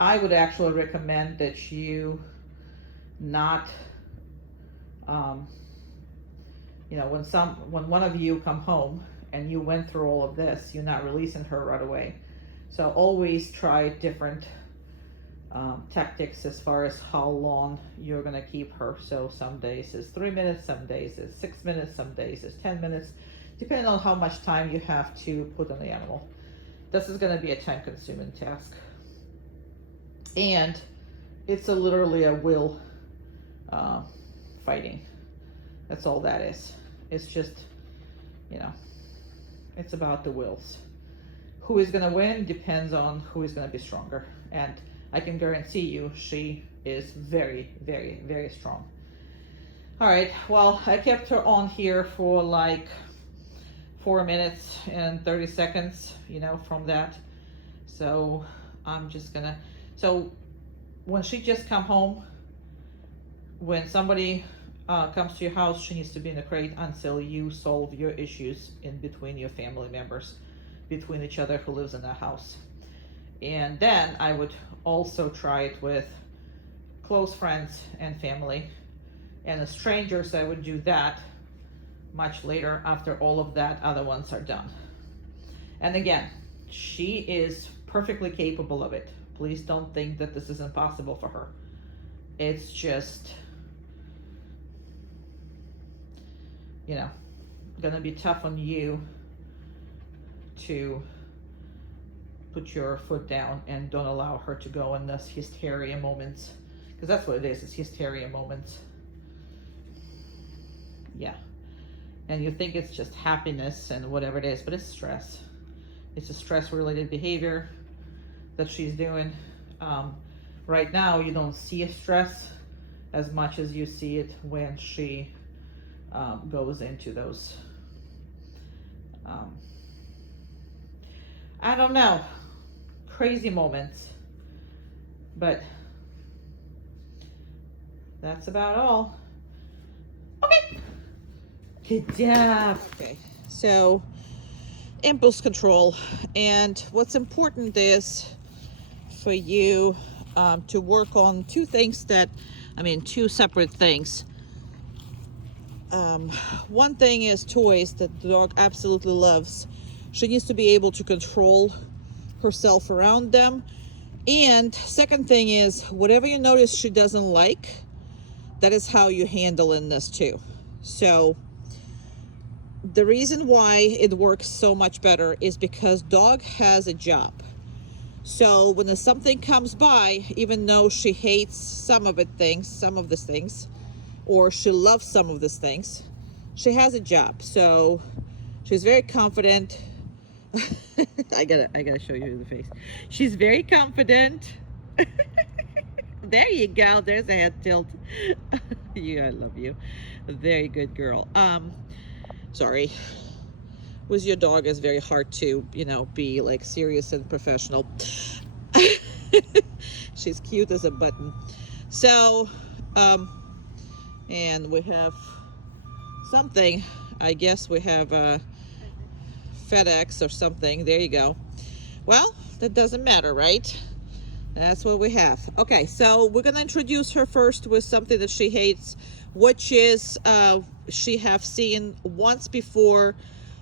I would actually recommend that you not, you know, when one of you come home and you went through all of this, you're not releasing her right away. So always try different tactics as far as how long you're going to keep her. So some days is 3 minutes, some days is 6 minutes, some days is 10 minutes, depending on how much time you have to put on the animal. This is going to be a time consuming task. And it's literally a will fighting. That's all that is. It's just, you know, it's about the wills. Who is going to win depends on who is going to be stronger. And I can guarantee you she is very, very, very strong. All right, well, I kept her on here for like 4 minutes and 30 seconds, you know, from that. So I'm just gonna, so when she just come home, when somebody comes to your house, she needs to be in a crate until you solve your issues in between your family members, between each other who lives in that house. And then I would also try it with close friends and family. And the strangers, I would do that much later after all of that other ones are done. And again, she is perfectly capable of it. Please don't think that this is impossible for her. It's just, you know, gonna be tough on you to put your foot down and don't allow her to go in this hysteria moments, because that's what it is. It's hysteria moments. Yeah. And you think it's just happiness and whatever it is, but it's stress. It's a stress-related behavior that she's doing. Right now, you don't see a stress as much as you see it when she goes into those, I don't know, crazy moments. But that's about all. Okay. Good job. Okay, so impulse control. And what's important is for you to work on two separate things. One thing is toys that the dog absolutely loves. She needs to be able to control herself around them. And second thing is, whatever you notice she doesn't like, that is how you handle in this too. So the reason why it works so much better is because dog has a job. So when something comes by, even though she hates some of these things, or she loves some of these things, she has a job. So she's very confident. I gotta show you the face. She's very confident. There you go. There's a head tilt. I love you. Very good girl. Sorry. With your dog, it's very hard to, be like serious and professional. She's cute as a button. So, and we have something. I guess we have FedEx or something. There you go. Well, that doesn't matter, right? That's what we have. Okay, so we're gonna introduce her first with something that she hates, which is she have seen once before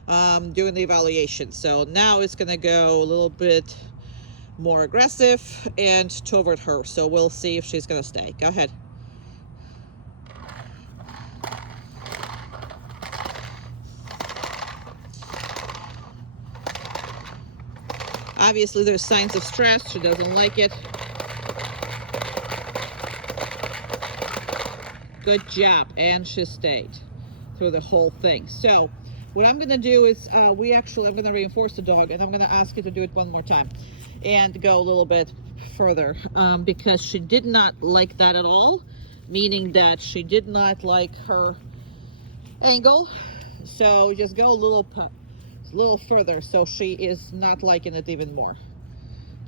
during the evaluation. So now it's gonna go a little bit more aggressive and toward her. So we'll see if she's gonna stay. Go ahead. Obviously, there's signs of stress. She doesn't like it. Good job. And she stayed through the whole thing. So what I'm going to do is I'm going to reinforce the dog, and I'm going to ask you to do it one more time and go a little bit further because she did not like that at all, meaning that she did not like her angle. So just go a little further so she is not liking it even more.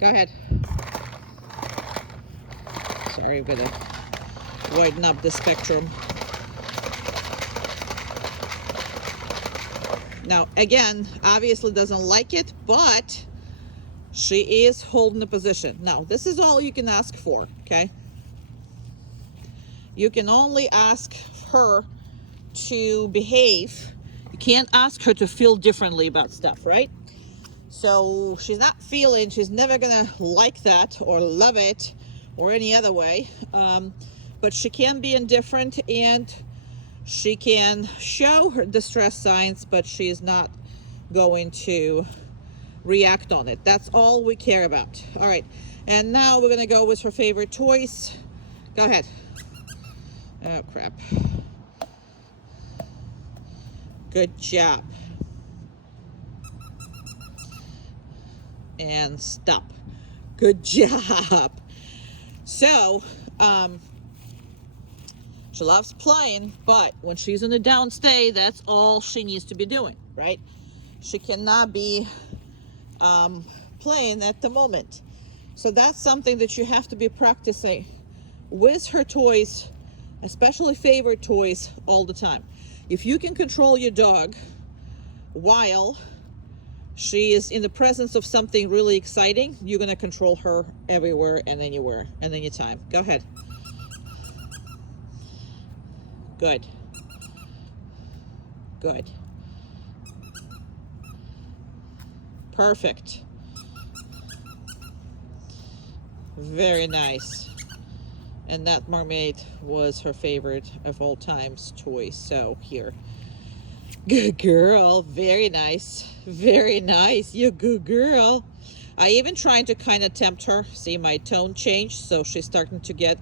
Go ahead. Sorry, I'm gonna widen up the spectrum. Now again, obviously doesn't like it, but she is holding the position. Now this is all you can ask for, okay? You can only ask her to behave. You can't ask her to feel differently about stuff, right? So she's not feeling, she's never gonna like that or love it or any other way. But she can be indifferent and she can show her distress signs, but she is not going to react on it. That's all we care about. All right, and now we're gonna go with her favorite toys. Go ahead. Oh, crap. Good job. And stop. Good job. So, she loves playing, but when she's in a down stay, that's all she needs to be doing, right? She cannot be playing at the moment. So that's something that you have to be practicing with her toys, especially favorite toys, all the time. If you can control your dog while she is in the presence of something really exciting, you're going to control her everywhere and anywhere and anytime. Go ahead. Good. Good. Perfect. Very nice. And that mermaid was her favorite of all times toy. So here. Good girl. Very nice. Very nice. You good girl. I even tried to kind of tempt her. See, my tone changed. So she's starting to get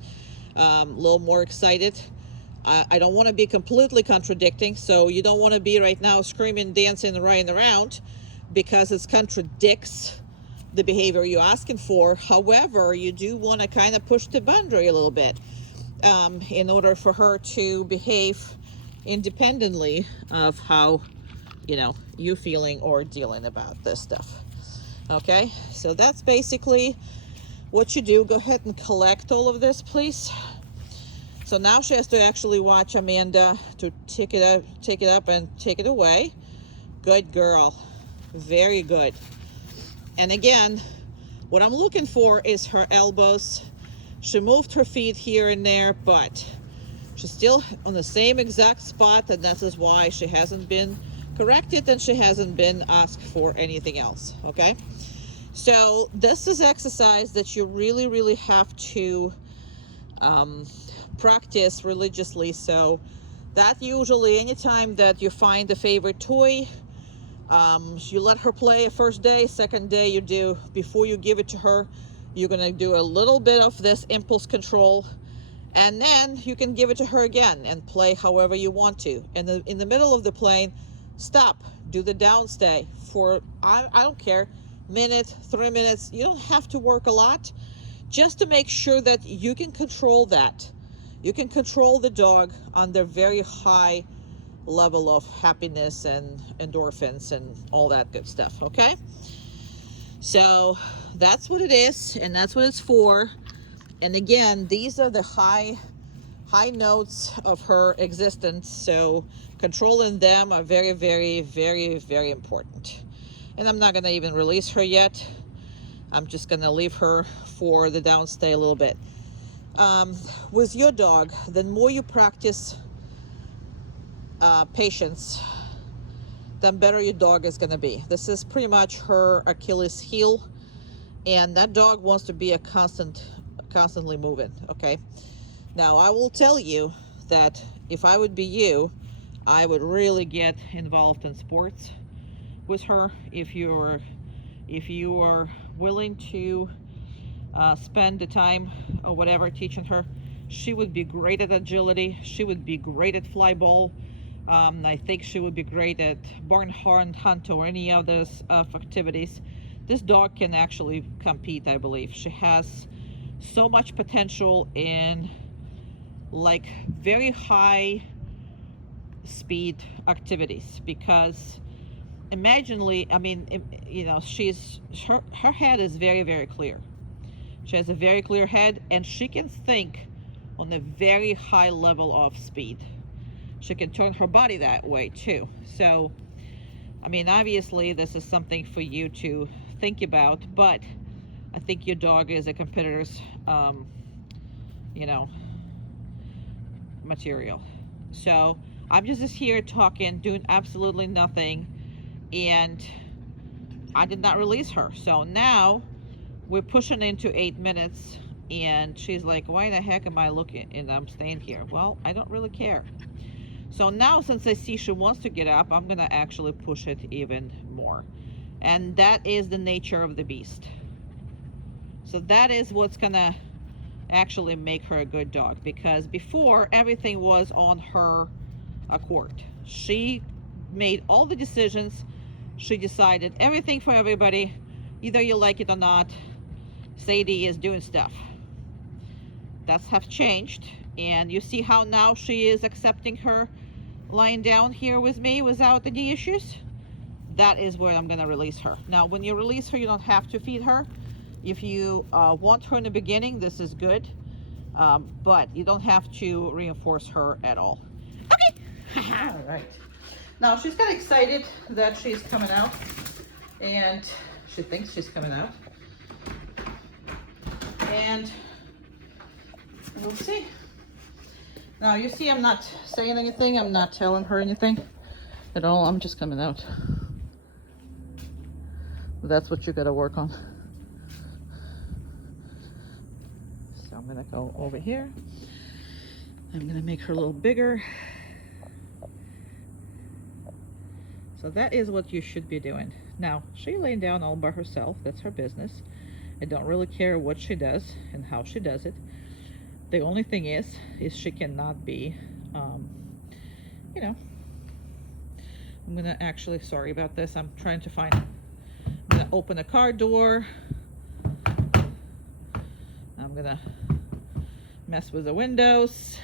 a little more excited. I don't want to be completely contradicting. So you don't want to be right now screaming, dancing, running around. because it contradicts the behavior you're asking for. However, you do want to kind of push the boundary a little bit in order for her to behave independently of how, you know, you feeling or dealing about this stuff. Okay, so that's basically what you do. Go ahead and collect all of this, please. So now she has to actually watch Amanda to take it up and take it away. Good girl. Very good. And again, what I'm looking for is her elbows. She moved her feet here and there, but she's still on the same exact spot, and that is why she hasn't been corrected and she hasn't been asked for anything else. Okay, so this is exercise that you really have to practice religiously. So that usually anytime that you find a favorite toy, you let her play a first day, second day you do, before you give it to her, you're gonna do a little bit of this impulse control, and then you can give it to her again and play however you want to. And in the middle of the playing, stop, do the downstay for, I don't care, minute, 3 minutes. You don't have to work a lot, just to make sure that you can control that. You can control the dog on their very high level of happiness and endorphins and all that good stuff. Okay, so that's what it is, and that's what it's for. And again, these are the high notes of her existence, so controlling them are very important. And I'm not going to even release her yet. I'm just going to leave her for the downstay a little bit. With your dog, the more you practice patience, then better your dog is going to be. This is pretty much her Achilles heel, and that dog wants to be constantly moving. Okay, now I will tell you that if I would be you, I would really get involved in sports with her. If you are willing to spend the time or whatever teaching her, she would be great at agility. She would be great at fly ball. I think she would be great at barn hunt or any other activities. This dog can actually compete, I believe. She has so much potential in like very high speed activities, because you know, her head is very clear. She has a very clear head, and she can think on a very high level of speed. She can turn her body that way too. So, I mean, obviously this is something for you to think about, but I think your dog is a competitor's, you know, material. So I'm just here talking, doing absolutely nothing, and I did not release her. So now we're pushing into 8 minutes, and she's like, why the heck am I looking and I'm staying here? Well, I don't really care. So now, since I see she wants to get up, I'm gonna actually push it even more. And that is the nature of the beast. So that is what's gonna actually make her a good dog, because before, everything was on her accord. She made all the decisions. She decided everything for everybody. Either you like it or not, Sadie is doing stuff. That's have changed, and you see how now she is accepting her lying down here with me without any issues. That is where I'm gonna release her. Now, when you release her, you don't have to feed her. If you want her in the beginning, this is good, but you don't have to reinforce her at all. Okay. All right. Now she's kind of excited that she's coming out, and she thinks she's coming out, and we'll see. Now you see, I'm not saying anything. I'm not telling her anything at all. I'm just coming out. That's what you got to work on. So I'm gonna go over here. I'm gonna make her a little bigger. So that is what you should be doing. Now, she's laying down all by herself. That's her business. I don't really care what she does and how she does it. The only thing is she cannot be, you know, I'm gonna actually, sorry about this, I'm trying to find open a car door. I'm gonna mess with the windows.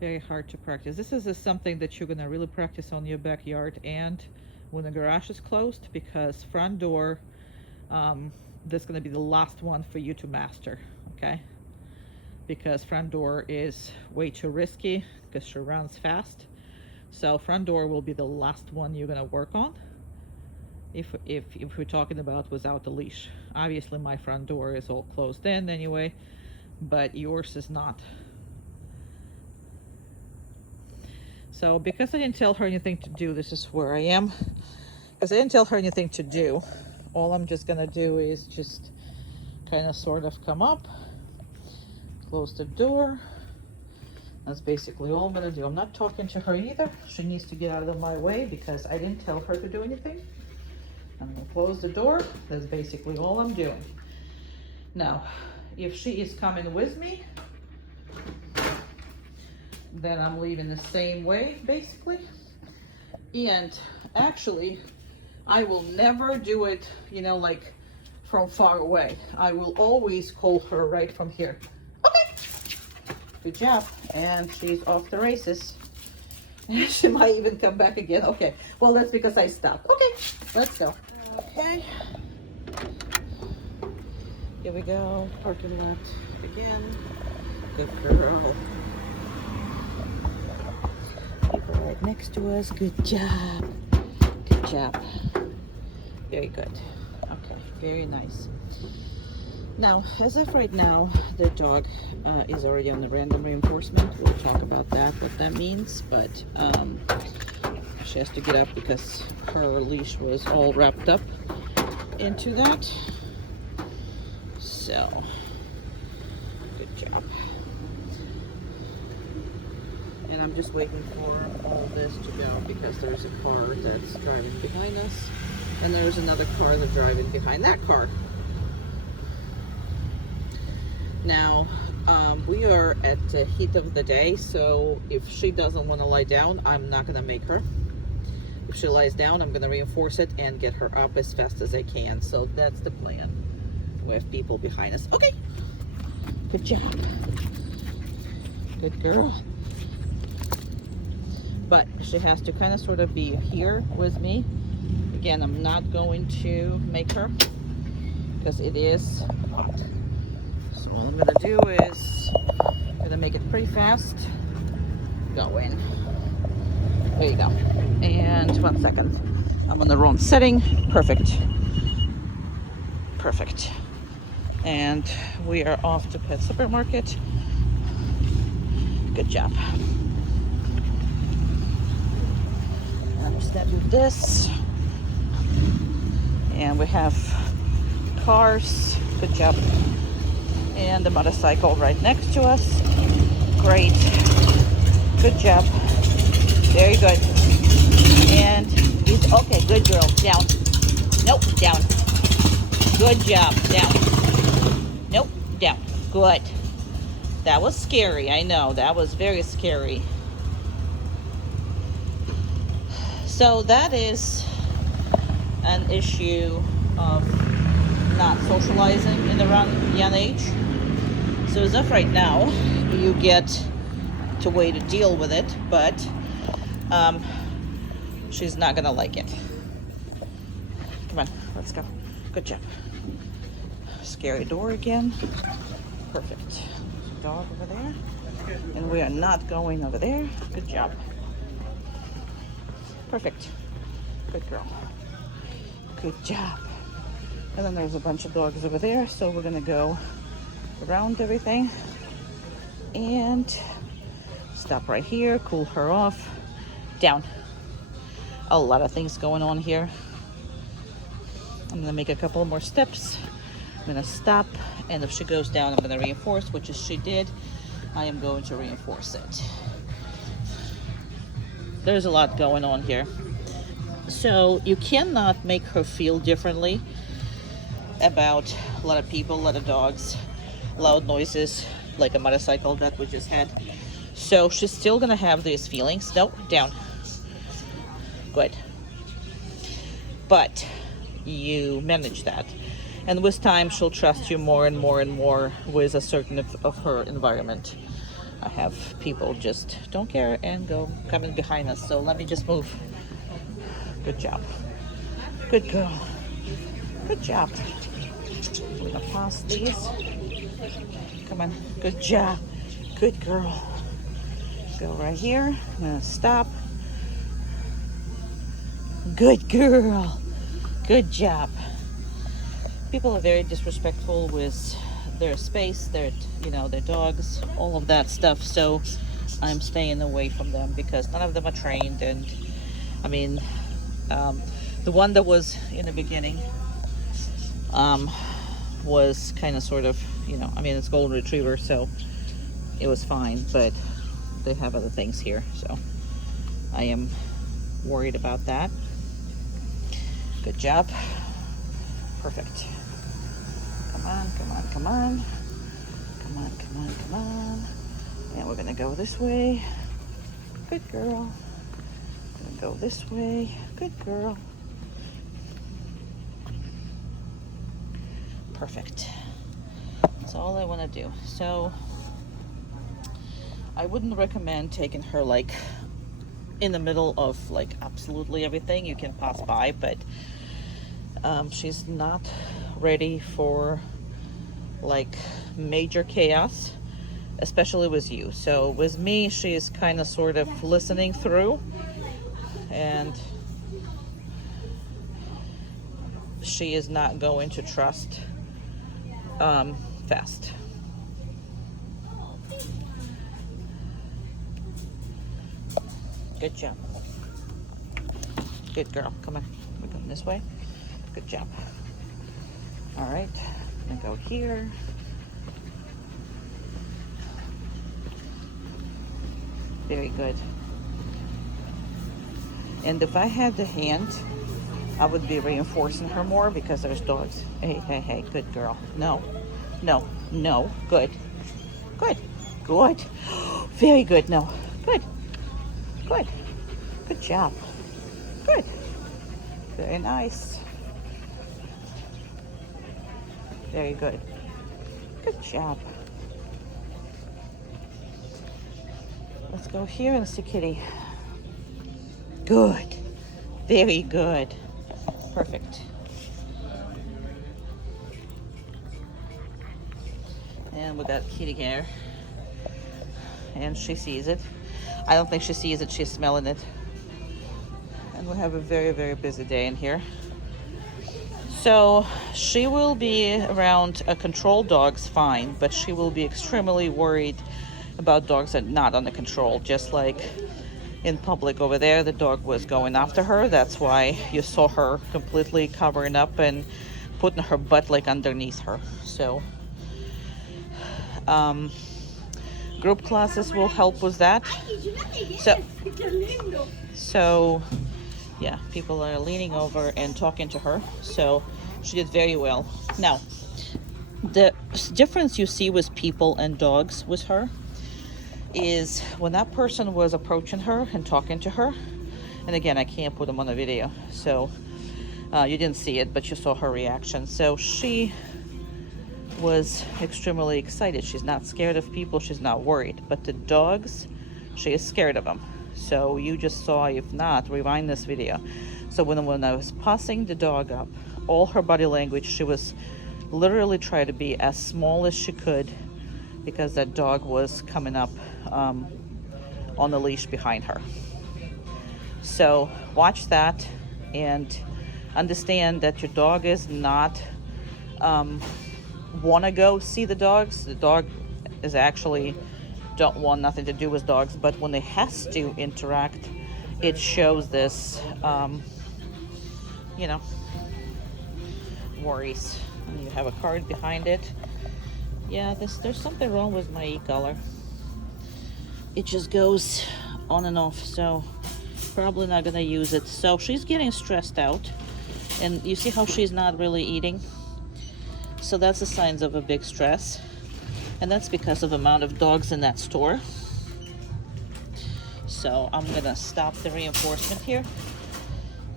Very hard to practice. This is something that you're going to really practice on your backyard and when the garage is closed, because front door, that's going to be the last one for you to master, okay? Because front door is way too risky because she runs fast. So front door will be the last one you're going to work on if we're talking about without the leash. Obviously my front door is all closed in anyway, but yours is not. So because I didn't tell her anything to do, this is where I am. Because I didn't tell her anything to do, all I'm just gonna do is just kind of sort of come up, close the door. That's basically all I'm gonna do. I'm not talking to her either. She needs to get out of my way because I didn't tell her to do anything. I'm gonna close the door. That's basically all I'm doing. Now, if she is coming with me, then I'm leaving the same way, basically. And actually, I will never do it, you know, like from far away. I will always call her right from here. Okay, good job. And she's off the races. She might even come back again. Okay, well, that's because I stopped. Okay, let's go. Okay, here we go, parking lot again. Good girl. People right next to us. Good job. Good job. Very good. Okay, very nice. Now, as of right now, the dog is already on the random reinforcement. We'll talk about that, what that means, but she has to get up because her leash was all wrapped up into that. So, good job. And I'm just waiting for all this to go because there's a car that's driving behind us, and there's another car that's driving behind that car. Now, we are at the heat of the day, so if she doesn't want to lie down, I'm not going to make her. If she lies down, I'm going to reinforce it and get her up as fast as I can. So that's the plan with people behind us. Okay, good job. Good girl. But she has to kind of sort of be here with me. Again, I'm not going to make her because it is hot. So all I'm going to do is I'm going to make it pretty fast. Go in. There you go. And 1 second. I'm on the wrong setting. Perfect. Perfect. And we are off to Pet Supermarket. Good job. Understand do this. And we have cars. Good job. And the motorcycle right next to us. Great. Good job. Very good. And he's okay. Good girl. Down. Nope. Down. Good job. Down. Nope. Down. Good. That was scary. I know. That was very scary. So that is an issue of not socializing in the young age. So as of right now, you get to way to deal with it, but she's not gonna like it. Come on, let's go. Good job. Scary door again. Perfect. Dog over there. And we are not going over there. Good job. Perfect. Good girl. Good job. And then there's a bunch of dogs over there, so we're gonna go around everything and stop right here, cool her off. Down. A lot of things going on here. I'm gonna make a couple more steps. I'm gonna stop, and if she goes down, I'm gonna reinforce, which is she did. I am going to reinforce it. There's a lot going on here. So you cannot make her feel differently about a lot of people, a lot of dogs, loud noises, like a motorcycle that we just had. So she's still gonna have these feelings. No, down. Good. But you manage that. And with time, she'll trust you more and more and more with a certain of her environment. I have people just don't care and go coming behind us. So let me just move. Good job. Good girl. Good job. We're gonna pass these. Come on. Good job. Good girl. Go right here. I'm gonna stop. Good girl. Good job. People are very disrespectful with their space, their dogs, all of that stuff. So I'm staying away from them because none of them are trained. And I mean, the one that was in the beginning was kind of sort of, it's golden retriever, so it was fine. But they have other things here, so I am worried about that. Good job. Perfect. Come on, come on, come on. Come on, come on, come on. And we're gonna go this way. Good girl. Gonna go this way. Good girl. Perfect. That's all I want to do. So I wouldn't recommend taking her like in the middle of like absolutely everything. You can pass by, but she's not ready for like major chaos, especially with you. So with me, she's kind of sort of listening through, and she is not going to trust fast. Good job. Good girl. Come on. We're going this way. Good job. All right. I'm going to go here. Very good. And if I had the hand, I would be reinforcing her more because there's dogs. Hey, hey, hey. Good girl. No. No. No. Good. Good. Good. Very good. No. Good. Good. Good job. Good. Very nice. Very good. Good job. Let's go here and see Kitty. Good. Very good. Perfect. And we got Kitty here. And she sees it. I don't think she sees it, she's smelling it. And we have a very, very busy day in here. So she will be around controlled dogs fine, but she will be extremely worried about dogs that are not under control. Just like in public over there, the dog was going after her. That's why you saw her completely covering up and putting her butt like underneath her. So group classes will help with that. So yeah, people are leaning over and talking to her. So she did very well. Now, the difference you see with people and dogs with her is when that person was approaching her and talking to her, and again, I can't put them on a video, so you didn't see it, but you saw her reaction. So she was extremely excited. She's not scared of people, she's not worried. But the dogs, she is scared of them. So you just saw, if not, rewind this video. So when I was passing the dog up, all her body language, she was literally trying to be as small as she could because that dog was coming up on the leash behind her. So watch that and understand that your dog is not want to go see the dogs. The dog is actually don't want nothing to do with dogs, but when it has to interact, it shows this worries. And you have a card behind it. Yeah, there's something wrong with my e-collar. It just goes on and off. So probably not gonna use it. So she's getting stressed out, and you see how she's not really eating. So that's the signs of a big stress, and that's because of the amount of dogs in that store. So I'm gonna stop the reinforcement here.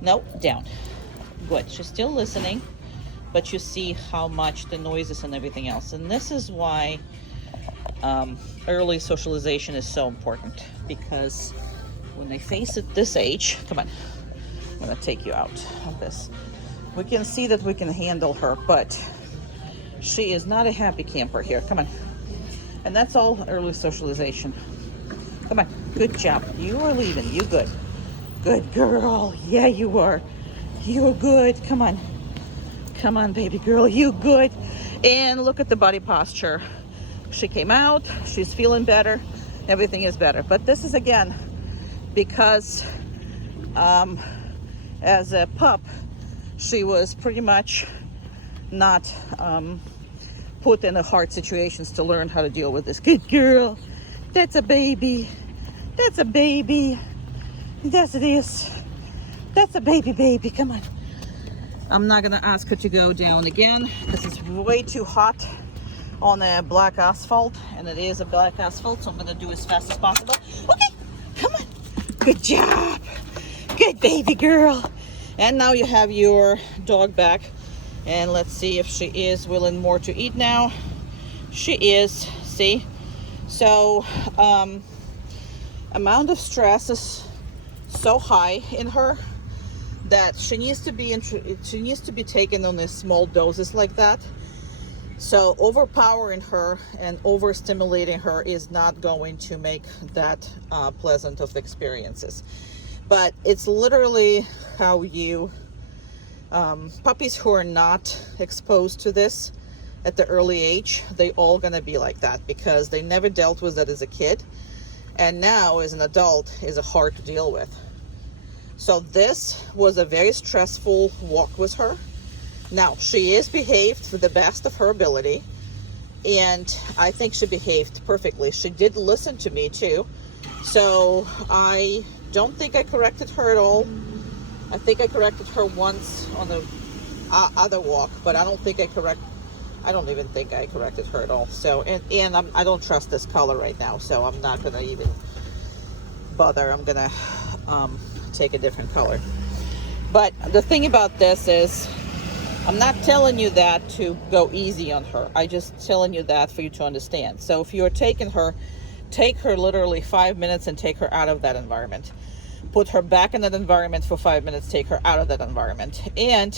Nope, down. Good, she's still listening, but you see how much the noises and everything else. And this is why early socialization is so important, because when they face at this age, come on, I'm gonna take you out of this. We can see that we can handle her, but she is not a happy camper here. Come on. And that's all early socialization. Come on, good job. You are leaving, you good. Good girl, yeah you are. You're good, come on. Come on, baby girl, you good. And look at the body posture. She came out, she's feeling better, everything is better. But this is, again, because as a pup, she was pretty much not put in the hard situations to learn how to deal with this. Good girl, that's a baby, that's a baby, yes it is, that's a baby, come on. I'm not gonna ask her to go down again. This is way too hot on a black asphalt, and it is a black asphalt, so I'm gonna do as fast as possible. Okay, come on, good job, good baby girl. And now you have your dog back, and let's see if she is willing more to eat now. She is, see? So amount of stress is so high in her that she needs to be taken on these small doses like that. So overpowering her and overstimulating her is not going to make that pleasant of experiences. But it's literally how you puppies who are not exposed to this at the early age, they all gonna be like that because they never dealt with that as a kid, and now as an adult is hard to deal with. So this was a very stressful walk with her. Now she is behaved to the best of her ability, and I think she behaved perfectly. She did listen to me too, so I don't think I corrected her at all. I think I corrected her once on the other walk, but I don't even think I corrected her at all. So, and I don't trust this color right now, so I'm not gonna even bother. I'm gonna take a different color. But the thing about this is, I'm not telling you that to go easy on her. I just telling you that for you to understand. So if you're taking her, take her literally 5 minutes and take her out of that environment. Put her back in that environment for 5 minutes, take her out of that environment. And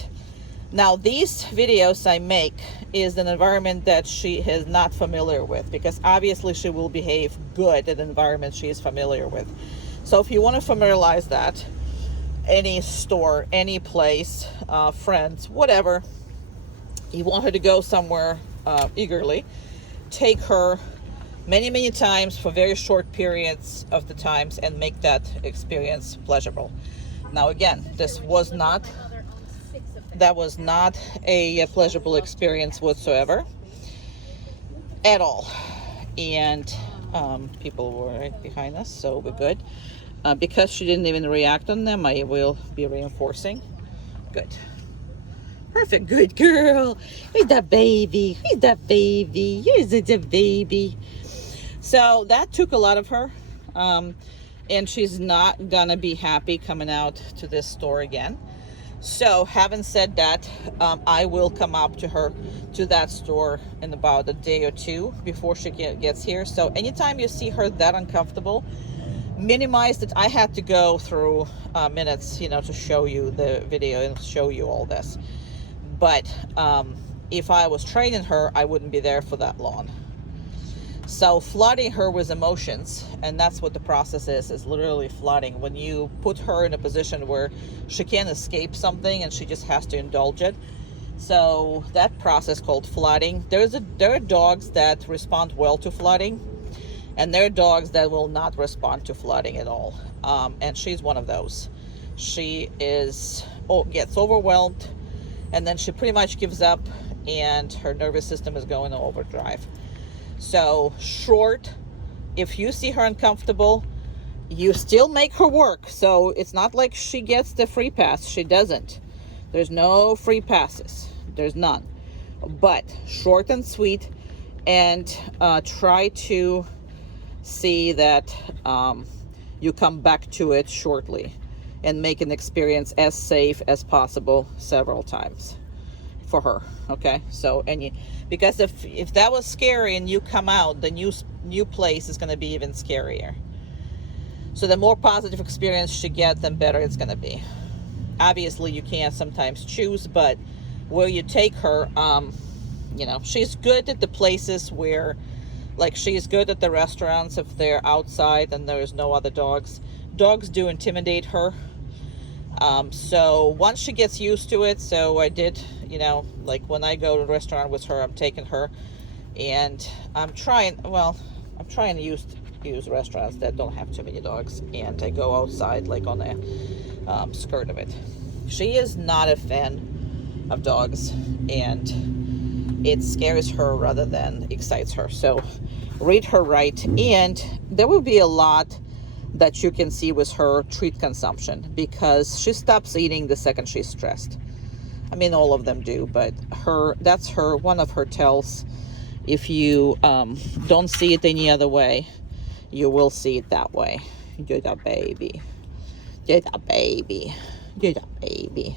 now these videos I make is an environment that she is not familiar with, because obviously she will behave good in an environment she is familiar with. So if you want to familiarize that, any store, any place, friends, whatever, you want her to go somewhere eagerly, take her many times for very short periods of the times and make that experience pleasurable. Now again, that was not a pleasurable experience whatsoever at all. And people were right behind us, so we're good. Because she didn't even react on them, I will be reinforcing. Good. Perfect. Good girl. Where's that baby? Where's that baby? Here's the baby. So that took a lot of her. And she's not gonna be happy coming out to this store again. So having said that, I will come up to her to that store in about a day or two before she gets here. So anytime you see her that uncomfortable, minimize it. I had to go through minutes, to show you the video and show you all this. But if I was training her, I wouldn't be there for that long. So flooding her with emotions, and that's what the process is literally flooding. When you put her in a position where she can't escape something and she just has to indulge it. So that process called flooding. There are dogs that respond well to flooding, and there are dogs that will not respond to flooding at all. And she's one of those. She gets overwhelmed, and then she pretty much gives up, and her nervous system is going to overdrive. So short, if you see her uncomfortable, you still make her work. So it's not like she gets the free pass. She doesn't. There's no free passes. There's none. But short and sweet, and try to see that you come back to it shortly and make an experience as safe as possible several times for her. Okay, so because if that was scary and you come out, the new place is going to be even scarier. So the more positive experience she gets, the better it's going to be. Obviously you can't sometimes choose, but where you take her, she's good at the places where, like, she's good at the restaurants if they're outside and there's no other dogs. Dogs do intimidate her. So once she gets used to it, so I did, like when I go to a restaurant with her, I'm taking her, and I'm trying to use restaurants that don't have too many dogs, and I go outside, like on the skirt of it. She is not a fan of dogs, and it scares her rather than excites her. So read her right, and there will be a lot that you can see with her treat consumption, because she stops eating the second she's stressed. I mean, all of them do, but that's one of her tells. If you don't see it any other way, you will see it that way. You're the baby. You're the baby. You're the baby.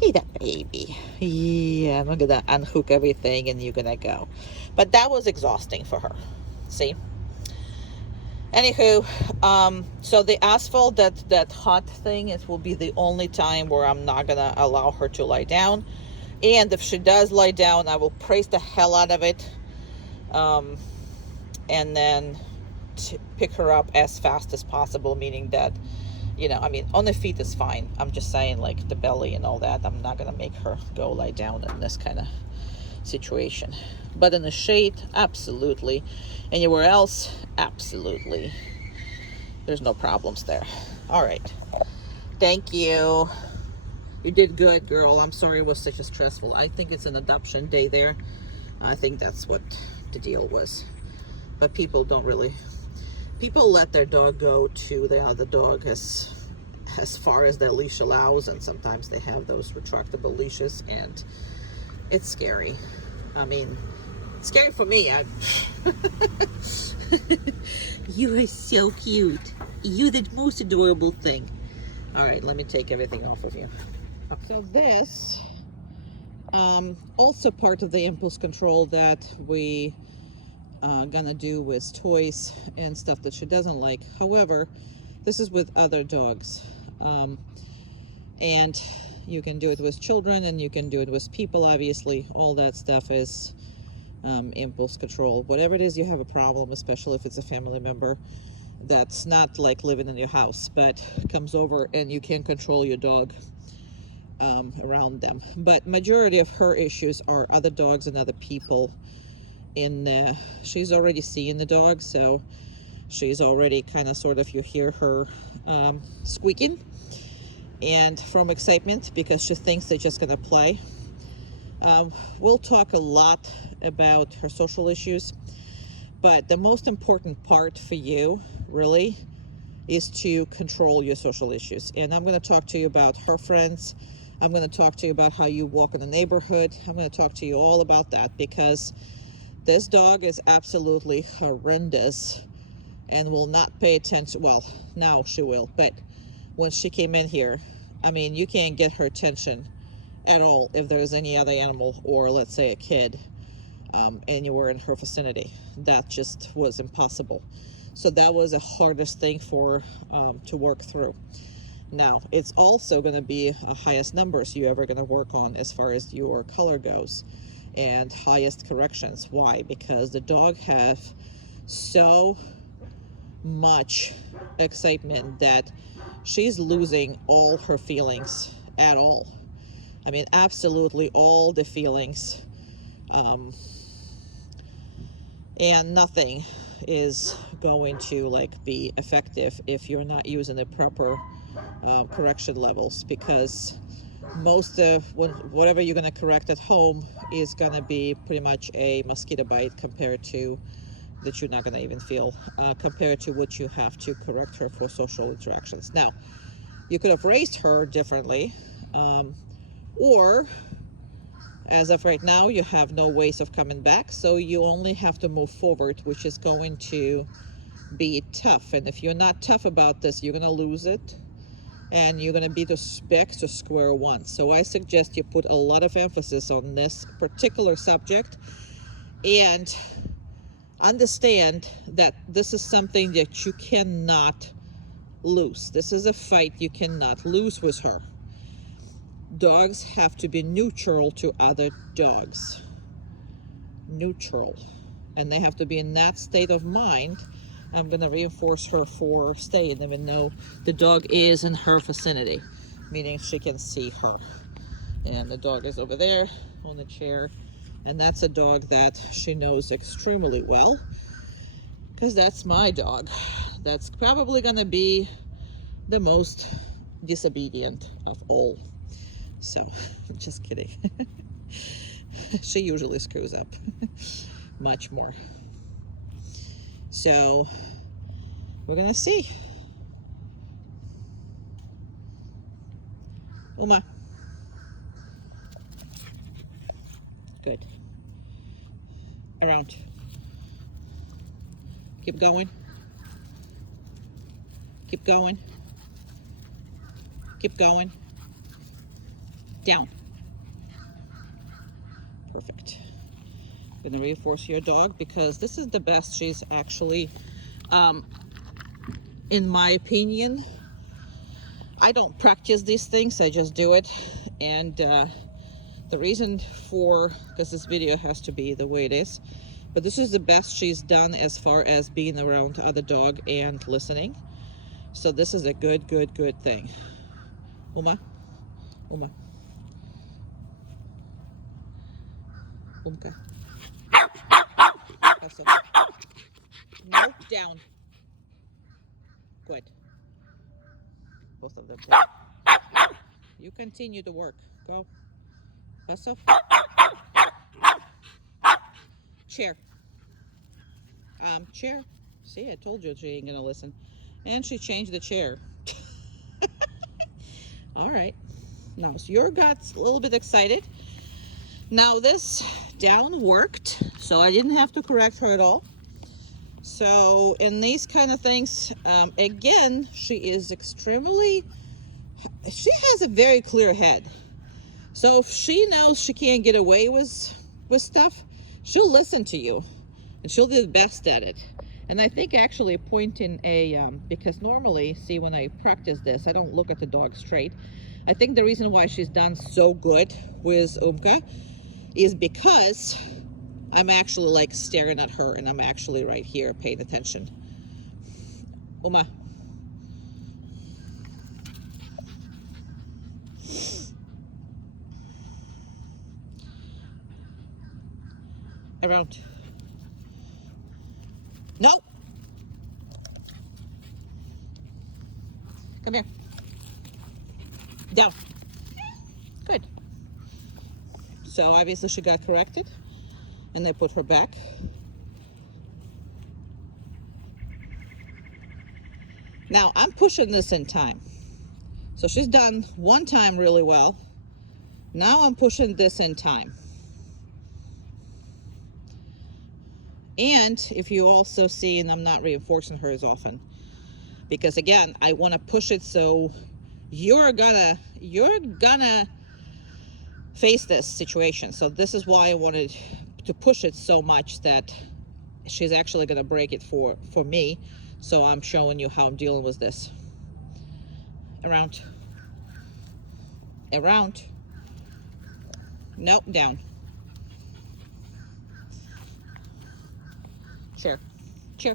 You're the baby. Yeah, I'm gonna unhook everything and you're gonna go. But that was exhausting for her. See? Anywho, so the asphalt, that hot thing, it will be the only time where I'm not gonna allow her to lie down. And if she does lie down, I will praise the hell out of it, and then pick her up as fast as possible, meaning that, on the feet is fine. I'm just saying, like the belly and all that, I'm not gonna make her go lie down in this kind of situation. But in the shade, absolutely. Anywhere else, absolutely. There's no problems there. All right. Thank you. You did good, girl. I'm sorry it was such a stressful. I think it's an adoption day there. I think that's what the deal was. But people let their dog go to the other dog as far as their leash allows, and sometimes they have those retractable leashes, and it's scary. I mean, it's scary for me. You are so cute. You're the most adorable thing. All right, let me take everything off of you. Okay. So this, also part of the impulse control that we gonna do with toys and stuff that she doesn't like. However, this is with other dogs, and you can do it with children and you can do it with people. Obviously, all that stuff is impulse control. Whatever it is you have a problem, especially if it's a family member that's not like living in your house but comes over and you can't control your dog around them. But majority of her issues are other dogs and other people. She's already seeing the dog, so she's already kind of sort of, you hear her squeaking, and from excitement, because she thinks they're just gonna play. We'll talk a lot about her social issues, but the most important part for you really is to control your social issues. And I'm going to talk to you about her friends. I'm going to talk to you about how you walk in the neighborhood. I'm going to talk to you all about that, because this dog is absolutely horrendous and will not pay attention. Well, now she will, but when she came in here, I mean, you can't get her attention at all if there's any other animal, or let's say a kid, anywhere in her vicinity. That just was impossible. So that was the hardest thing for to work through. Now, it's also going to be the highest numbers you ever going to work on as far as your color goes, and highest corrections. Why? Because the dog have so much excitement that she's losing all her feelings at all. I mean, absolutely all the feelings, and nothing is going to like be effective if you're not using the proper correction levels, because most of whatever you're going to correct at home is going to be pretty much a mosquito bite compared to that you're not going to even feel compared to what you have to correct her for social interactions. Now, you could have raised her differently, or as of right now, you have no ways of coming back, so you only have to move forward, which is going to be tough. And if you're not tough about this, you're going to lose it, and you're going to be back to square one. So I suggest you put a lot of emphasis on this particular subject and understand that this is something that you cannot lose. This is a fight you cannot lose with her. Dogs have to be neutral to other dogs. Neutral. And they have to be in that state of mind. I'm going to reinforce her for staying, even though the dog is in her vicinity, meaning she can see her. And the dog is over there on the chair. And that's a dog that she knows extremely well, because that's my dog. That's probably going to be the most disobedient of all. So, just kidding. She usually screws up much more. So, we're going to see. Uma. Good. Around. Keep going. Keep going. Keep going. Down. Perfect. I'm going to reinforce your dog because this is the best she's actually, in my opinion. I don't practice these things, I just do it. And the reason for, because this video has to be the way it is, but this is the best she's done as far as being around other dog and listening. So this is a good thing. Uma, Uma. Umka. No, down. Good. Both of them. You continue to work. Go. Pass off. Chair. Chair. See, I told you she ain't gonna listen. And she changed the chair. All right. Now, so your gut's a little bit excited. Now this down worked, so I didn't have to correct her at all. So in these kind of things, again, she has a very clear head. So if she knows she can't get away with stuff, she'll listen to you and she'll do the best at it. And I think actually pointing because normally, see, when I practice this, I don't look at the dog straight. I think the reason why she's done so good with Umka is because I'm actually like staring at her and I'm actually right here paying attention. Uma. Around. No. Come here. Down. Good. So obviously she got corrected and they put her back. Now I'm pushing this in time. So she's done one time really well. Now I'm pushing this in time. And if you also see, and I'm not reinforcing her as often, because again, I want to push it so you're gonna face this situation. So this is why I wanted to push it so much that she's actually gonna break it for me. So I'm showing you how I'm dealing with this. Around. Around. Nope, down. Chair. Chair.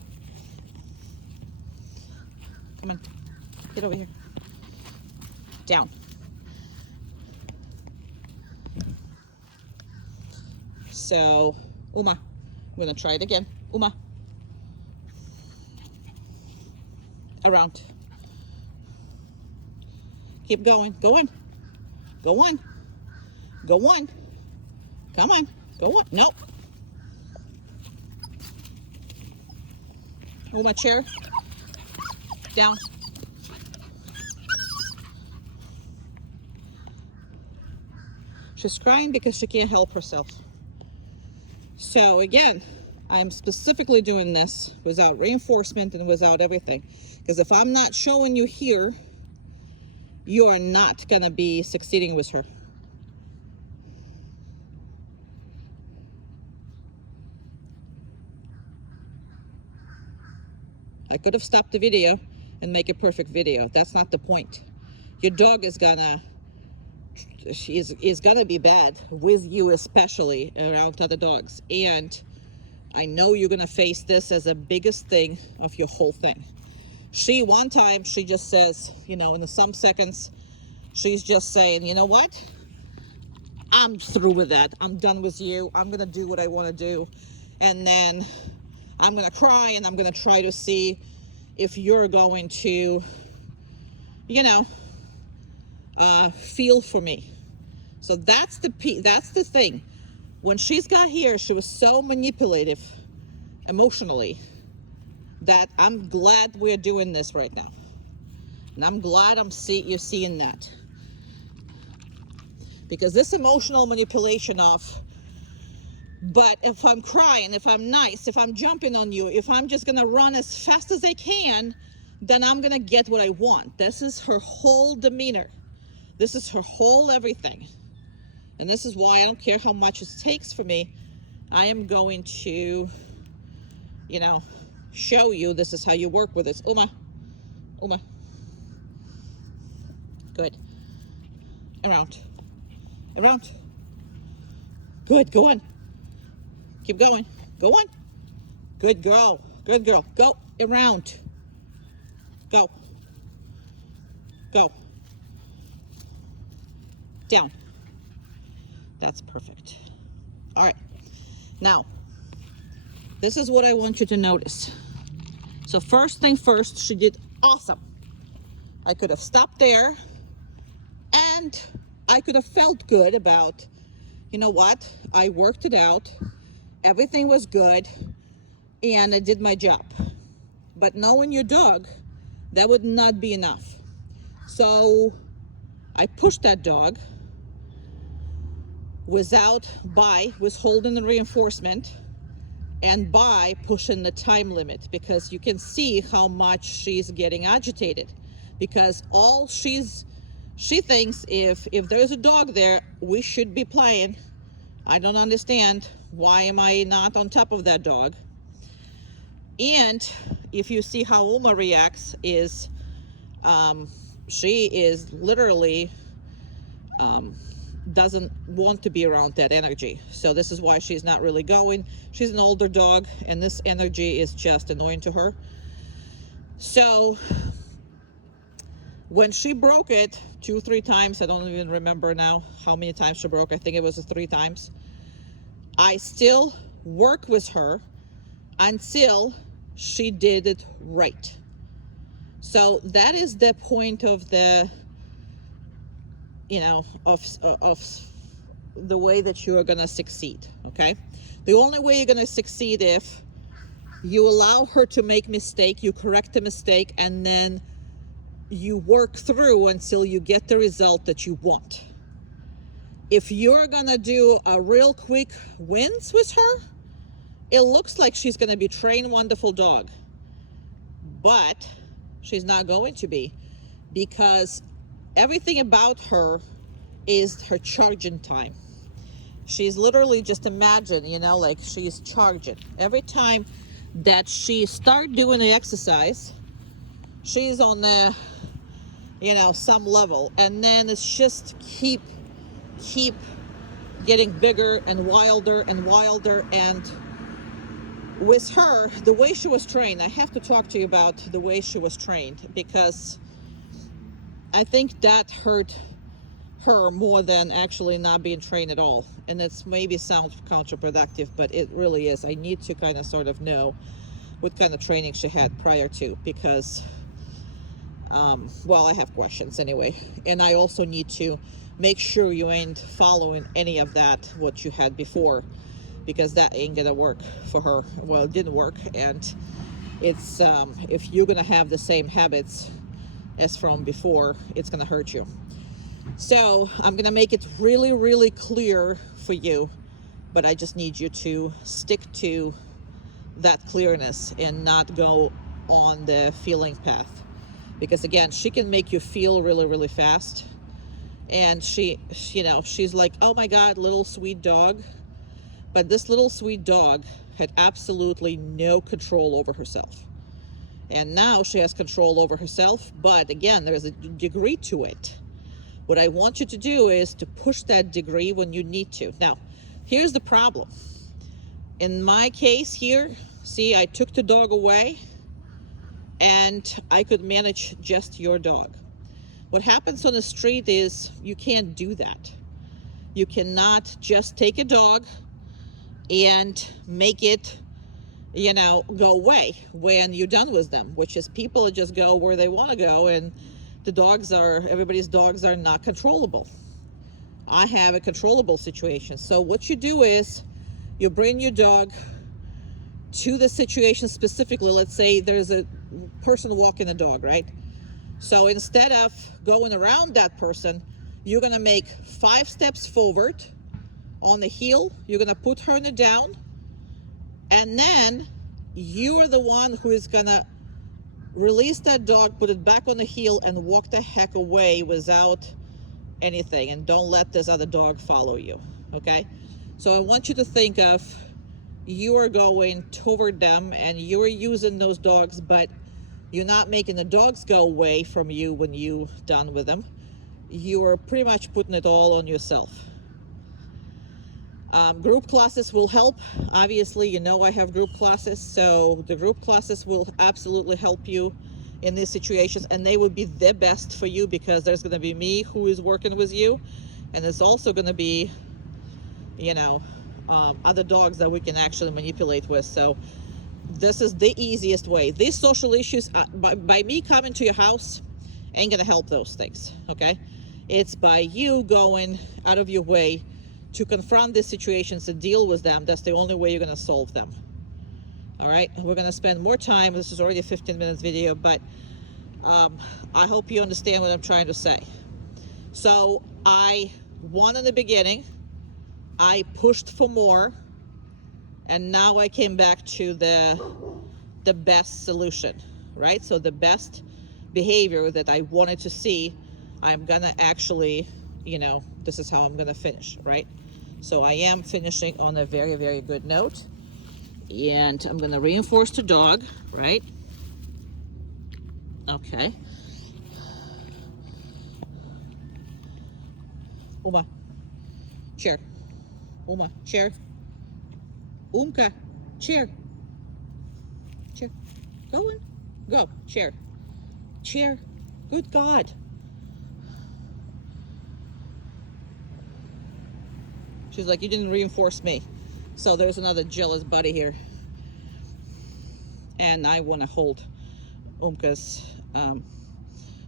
Come on. Get over here. Down. So, Uma. I'm going to try it again. Uma. Around. Keep going. Go on. Go on. Go on. Come on. Go on. Nope. Uma, chair. Down. She's crying because she can't help herself. So again, I'm specifically doing this without reinforcement and without everything. Because if I'm not showing you here, you are not gonna be succeeding with her. I could have stopped the video and make a perfect video. That's not the point. Your dog is gonna be bad with you, especially around other dogs. And I know you're gonna face this as the biggest thing of your whole thing. One time she just says, you know, in some seconds, she's just saying, you know what? I'm through with that. I'm done with you. I'm gonna do what I wanna do. And then I'm gonna cry and I'm gonna try to see if you're going to, you know, feel for me. So that's the thing. When she's got here, she was so manipulative emotionally that I'm glad we're doing this right now. And I'm glad you're seeing that. Because this emotional manipulation of, but if I'm crying, if I'm nice, if I'm jumping on you, if I'm just gonna run as fast as I can, then I'm gonna get what I want. This is her whole demeanor. This is her whole everything. And this is why I don't care how much it takes for me. I am going to, you know, show you this is how you work with this. Uma. Good. Around. Good, go on. Keep going. Go on. Good girl. Go around. Go. Down. That's perfect. All right. Now, this is what I want you to notice. So first thing first, she did awesome. I could have stopped there and I could have felt good about, you know what? I worked it out. Everything was good and I did my job. But knowing your dog, that would not be enough. So I pushed that dog by withholding the reinforcement and by pushing the time limit, because you can see how much she's getting agitated, because she thinks if there's a dog there, we should be playing. I don't understand. Why am I not on top of that dog? And if you see how Uma reacts, is she is literally doesn't want to be around that energy. So this is why she's not really going. She's an older dog and this energy is just annoying to her. So when she broke it 2-3 times, I don't even remember now how many times she broke. I think it was 3 times. I still work with her until she did it right. So that is the point of the, you know, of the way that you are going to succeed. Okay. The only way you're going to succeed if you allow her to make mistake, you correct the mistake, and then you work through until you get the result that you want. If you're going to do a real quick wins with her, it looks like she's going to be trained wonderful dog, but she's not going to be, because everything about her is her charging time. She's literally, just imagine, you know, like she's charging. Every time that she start doing the exercise, she's on the, you know, some level, and then it's just keep getting bigger and wilder. And with her, the way she was trained, I have to talk to you about the way she was trained, because I think that hurt her more than actually not being trained at all. And it's maybe sounds counterproductive, but it really is. I need to kind of sort of know what kind of training she had prior to, because well, I have questions anyway, and I also need to make sure you ain't following any of that what you had before, because that ain't gonna work for her. Well, it didn't work, and it's if you're gonna have the same habits as from before, it's gonna hurt you. So I'm gonna make it really, really clear for you, but I just need you to stick to that clearness and not go on the feeling path. Because again, she can make you feel really, really fast. And she's like, oh my God, little sweet dog. But this little sweet dog had absolutely no control over herself. And now she has control over herself, but again, there's a degree to it. What I want you to do is to push that degree when you need to. Now, here's the problem. In my case here, see, I took the dog away and I could manage just your dog. What happens on the street is you can't do that. You cannot just take a dog and make it, go away when you're done with them, which is people just go where they want to go, and everybody's dogs are not controllable. I have a controllable situation. So what you do is you bring your dog to the situation specifically. Let's say there's a person walking the dog, right? So instead of going around that person, you're going to make 5 steps forward on the heel. You're going to put her on the down. And then you are the one who is going to release that dog, put it back on the heel, and walk the heck away without anything. And don't let this other dog follow you, okay? So I want you to think of you are going toward them and you're using those dogs, but you're not making the dogs go away from you when you're done with them. You are pretty much putting it all on yourself. Group classes will help. Obviously, I have group classes, so the group classes will absolutely help you in these situations, and they will be the best for you because there's going to be me who is working with you, and there's also going to be, other dogs that we can actually manipulate with. So this is the easiest way. These social issues, by me coming to your house, ain't going to help those things, okay? It's by you going out of your way to confront these situations and deal with them. That's the only way you're going to solve them. All right, we're going to spend more time. This is already a 15-minute video, but I hope you understand what I'm trying to say. So I won in the beginning. I pushed for more, and now I came back to the best solution, right? So the best behavior that I wanted to see, I'm going to actually, this is how I'm going to finish, right? So I am finishing on a very, very good note. And I'm going to reinforce the dog, right? Okay. Uma, chair. Uma, chair. Umka, chair. Chair. Go on. Go. Chair. Chair. Good God. She's like, you didn't reinforce me. So there's another jealous buddy here. And I want to hold Umka's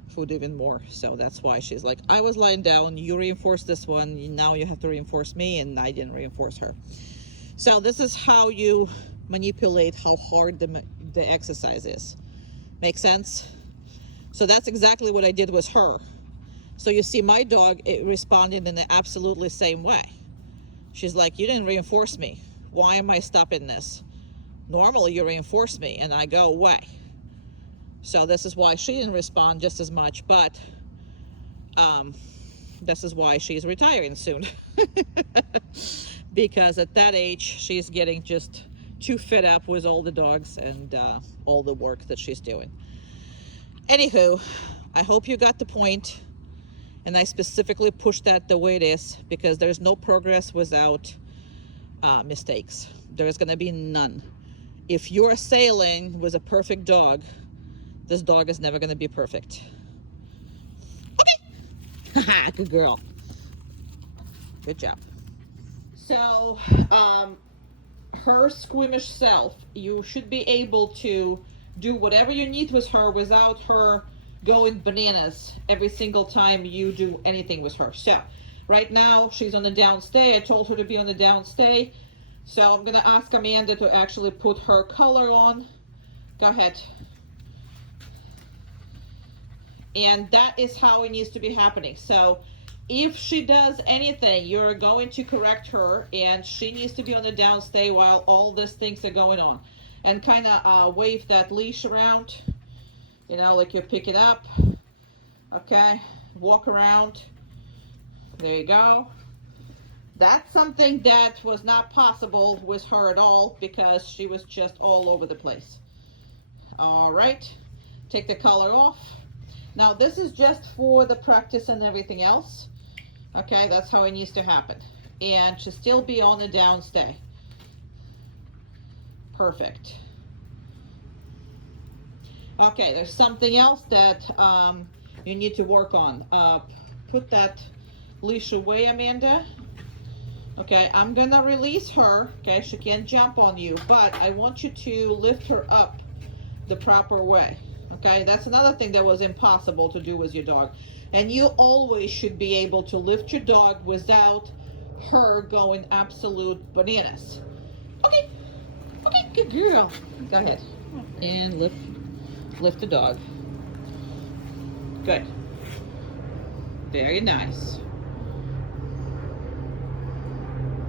food even more. So that's why she's like, I was lying down, you reinforced this one, now you have to reinforce me, and I didn't reinforce her. So this is how you manipulate how hard the exercise is. Make sense? So that's exactly what I did with her. So you see my dog, it responded in the absolutely same way. She's like, you didn't reinforce me. Why am I stopping this? Normally you reinforce me and I go away. So this is why she didn't respond just as much, but this is why she's retiring soon. Because at that age, she's getting just too fed up with all the dogs and all the work that she's doing. Anywho, I hope you got the point. And I specifically pushed that the way it is because there's no progress without mistakes. There's going to be none. If you're sailing with a perfect dog, this dog is never going to be perfect. Okay. Good girl. Good job. So, her squeamish self, you should be able to do whatever you need with her without her going bananas every single time you do anything with her. So right now she's on the downstay. I told her to be on the downstay. So I'm gonna ask Amanda to actually put her collar on Go ahead. And that is how it needs to be happening. So if she does anything, you're going to correct her, and she needs to be on the downstay while all these things are going on. And kind of wave that leash around, you know, like you pick it up. Okay, walk around. There you go. That's something that was not possible with her at all because she was just all over the place. All right, take the collar off. Now this is just for the practice and everything else. Okay, that's how it needs to happen. And should still be on the downstay. Perfect. Okay, there's something else that you need to work on. Put that leash away, Amanda. Okay, I'm gonna release her. Okay, she can't jump on you, but I want you to lift her up the proper way. Okay, that's another thing that was impossible to do with your dog. And you always should be able to lift your dog without her going absolute bananas. Okay, okay, good girl. Go ahead and lift the dog. Good. Very nice.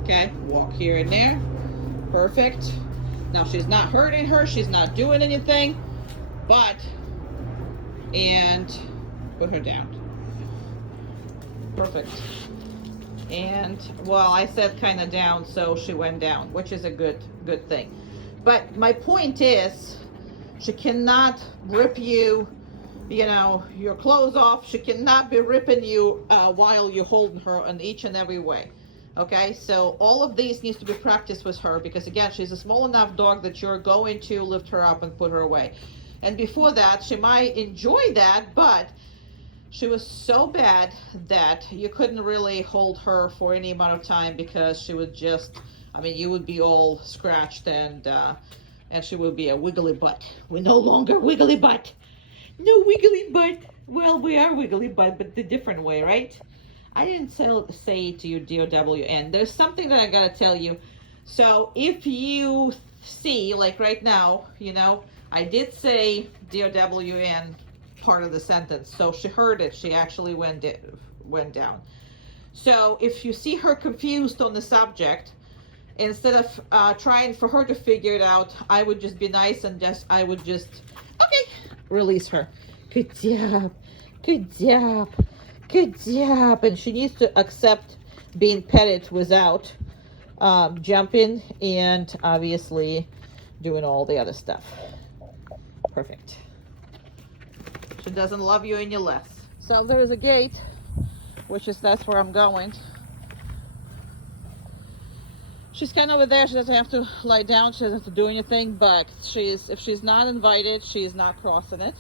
Okay, walk here and there. Perfect. Now she's not hurting her, she's not doing anything, and put her down. Perfect. And well, I said kind of down, so she went down, which is a good thing. But my point is, she cannot rip you, you know, your clothes off. She cannot be ripping you while you're holding her in each and every way. Okay, so all of these needs to be practiced with her because again, she's a small enough dog that you're going to lift her up and put her away. And before that, she might enjoy that, but she was so bad that you couldn't really hold her for any amount of time because she would just, I mean, you would be all scratched and she would be a wiggly butt. We're no longer wiggly butt. No wiggly butt. Well, we are wiggly butt, but the different way, right? I didn't say to you DOWN. There's something that I gotta tell you. So if you see, like right now, you know, I did say DOWN part of the sentence. So she heard it. She actually went down. So if you see her confused on the subject, instead of trying for her to figure it out, I would just be nice and I would just, okay, release her. Good job. Good job. Good job. And she needs to accept being petted without jumping and obviously doing all the other stuff. Perfect. She doesn't love you any less. So there's a gate, that's where I'm going. She's kind of over there. She doesn't have to lie down. She doesn't have to do anything, but if she's not invited, she's not crossing it.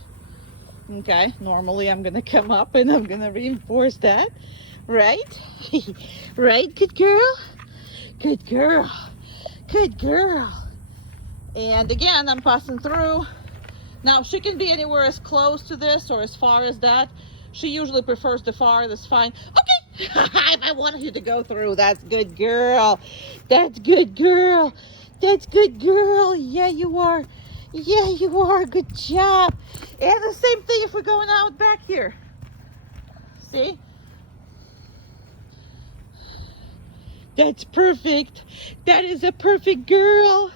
Okay, normally I'm gonna come up and I'm gonna reinforce that, right? Right, good girl? Good girl. Good girl. And again, I'm passing through. Now, she can be anywhere as close to this or as far as that. She usually prefers the far, that's fine. Okay, I wanted you to go through. That's good girl. That's good girl. That's good girl. Yeah, you are. Yeah, you are. Good job. And the same thing if we're going out back here. See? That's perfect. That is a perfect girl.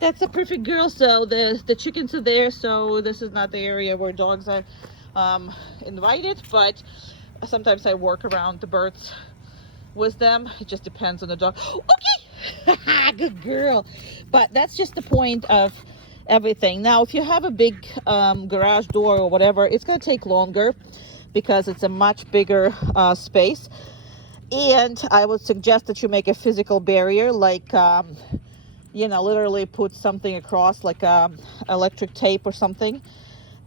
That's a perfect girl. So the chickens are there. So this is not the area where dogs are invited, but sometimes I work around the birds with them. It just depends on the dog. Okay. Good girl. But that's just the point of everything. Now, if you have a big garage door or whatever, it's going to take longer because it's a much bigger space. And I would suggest that you make a physical barrier, like you know, literally put something across, like electric tape or something,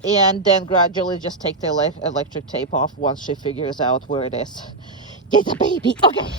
and then gradually just take the electric tape off once she figures out where it is. There's a baby. Okay.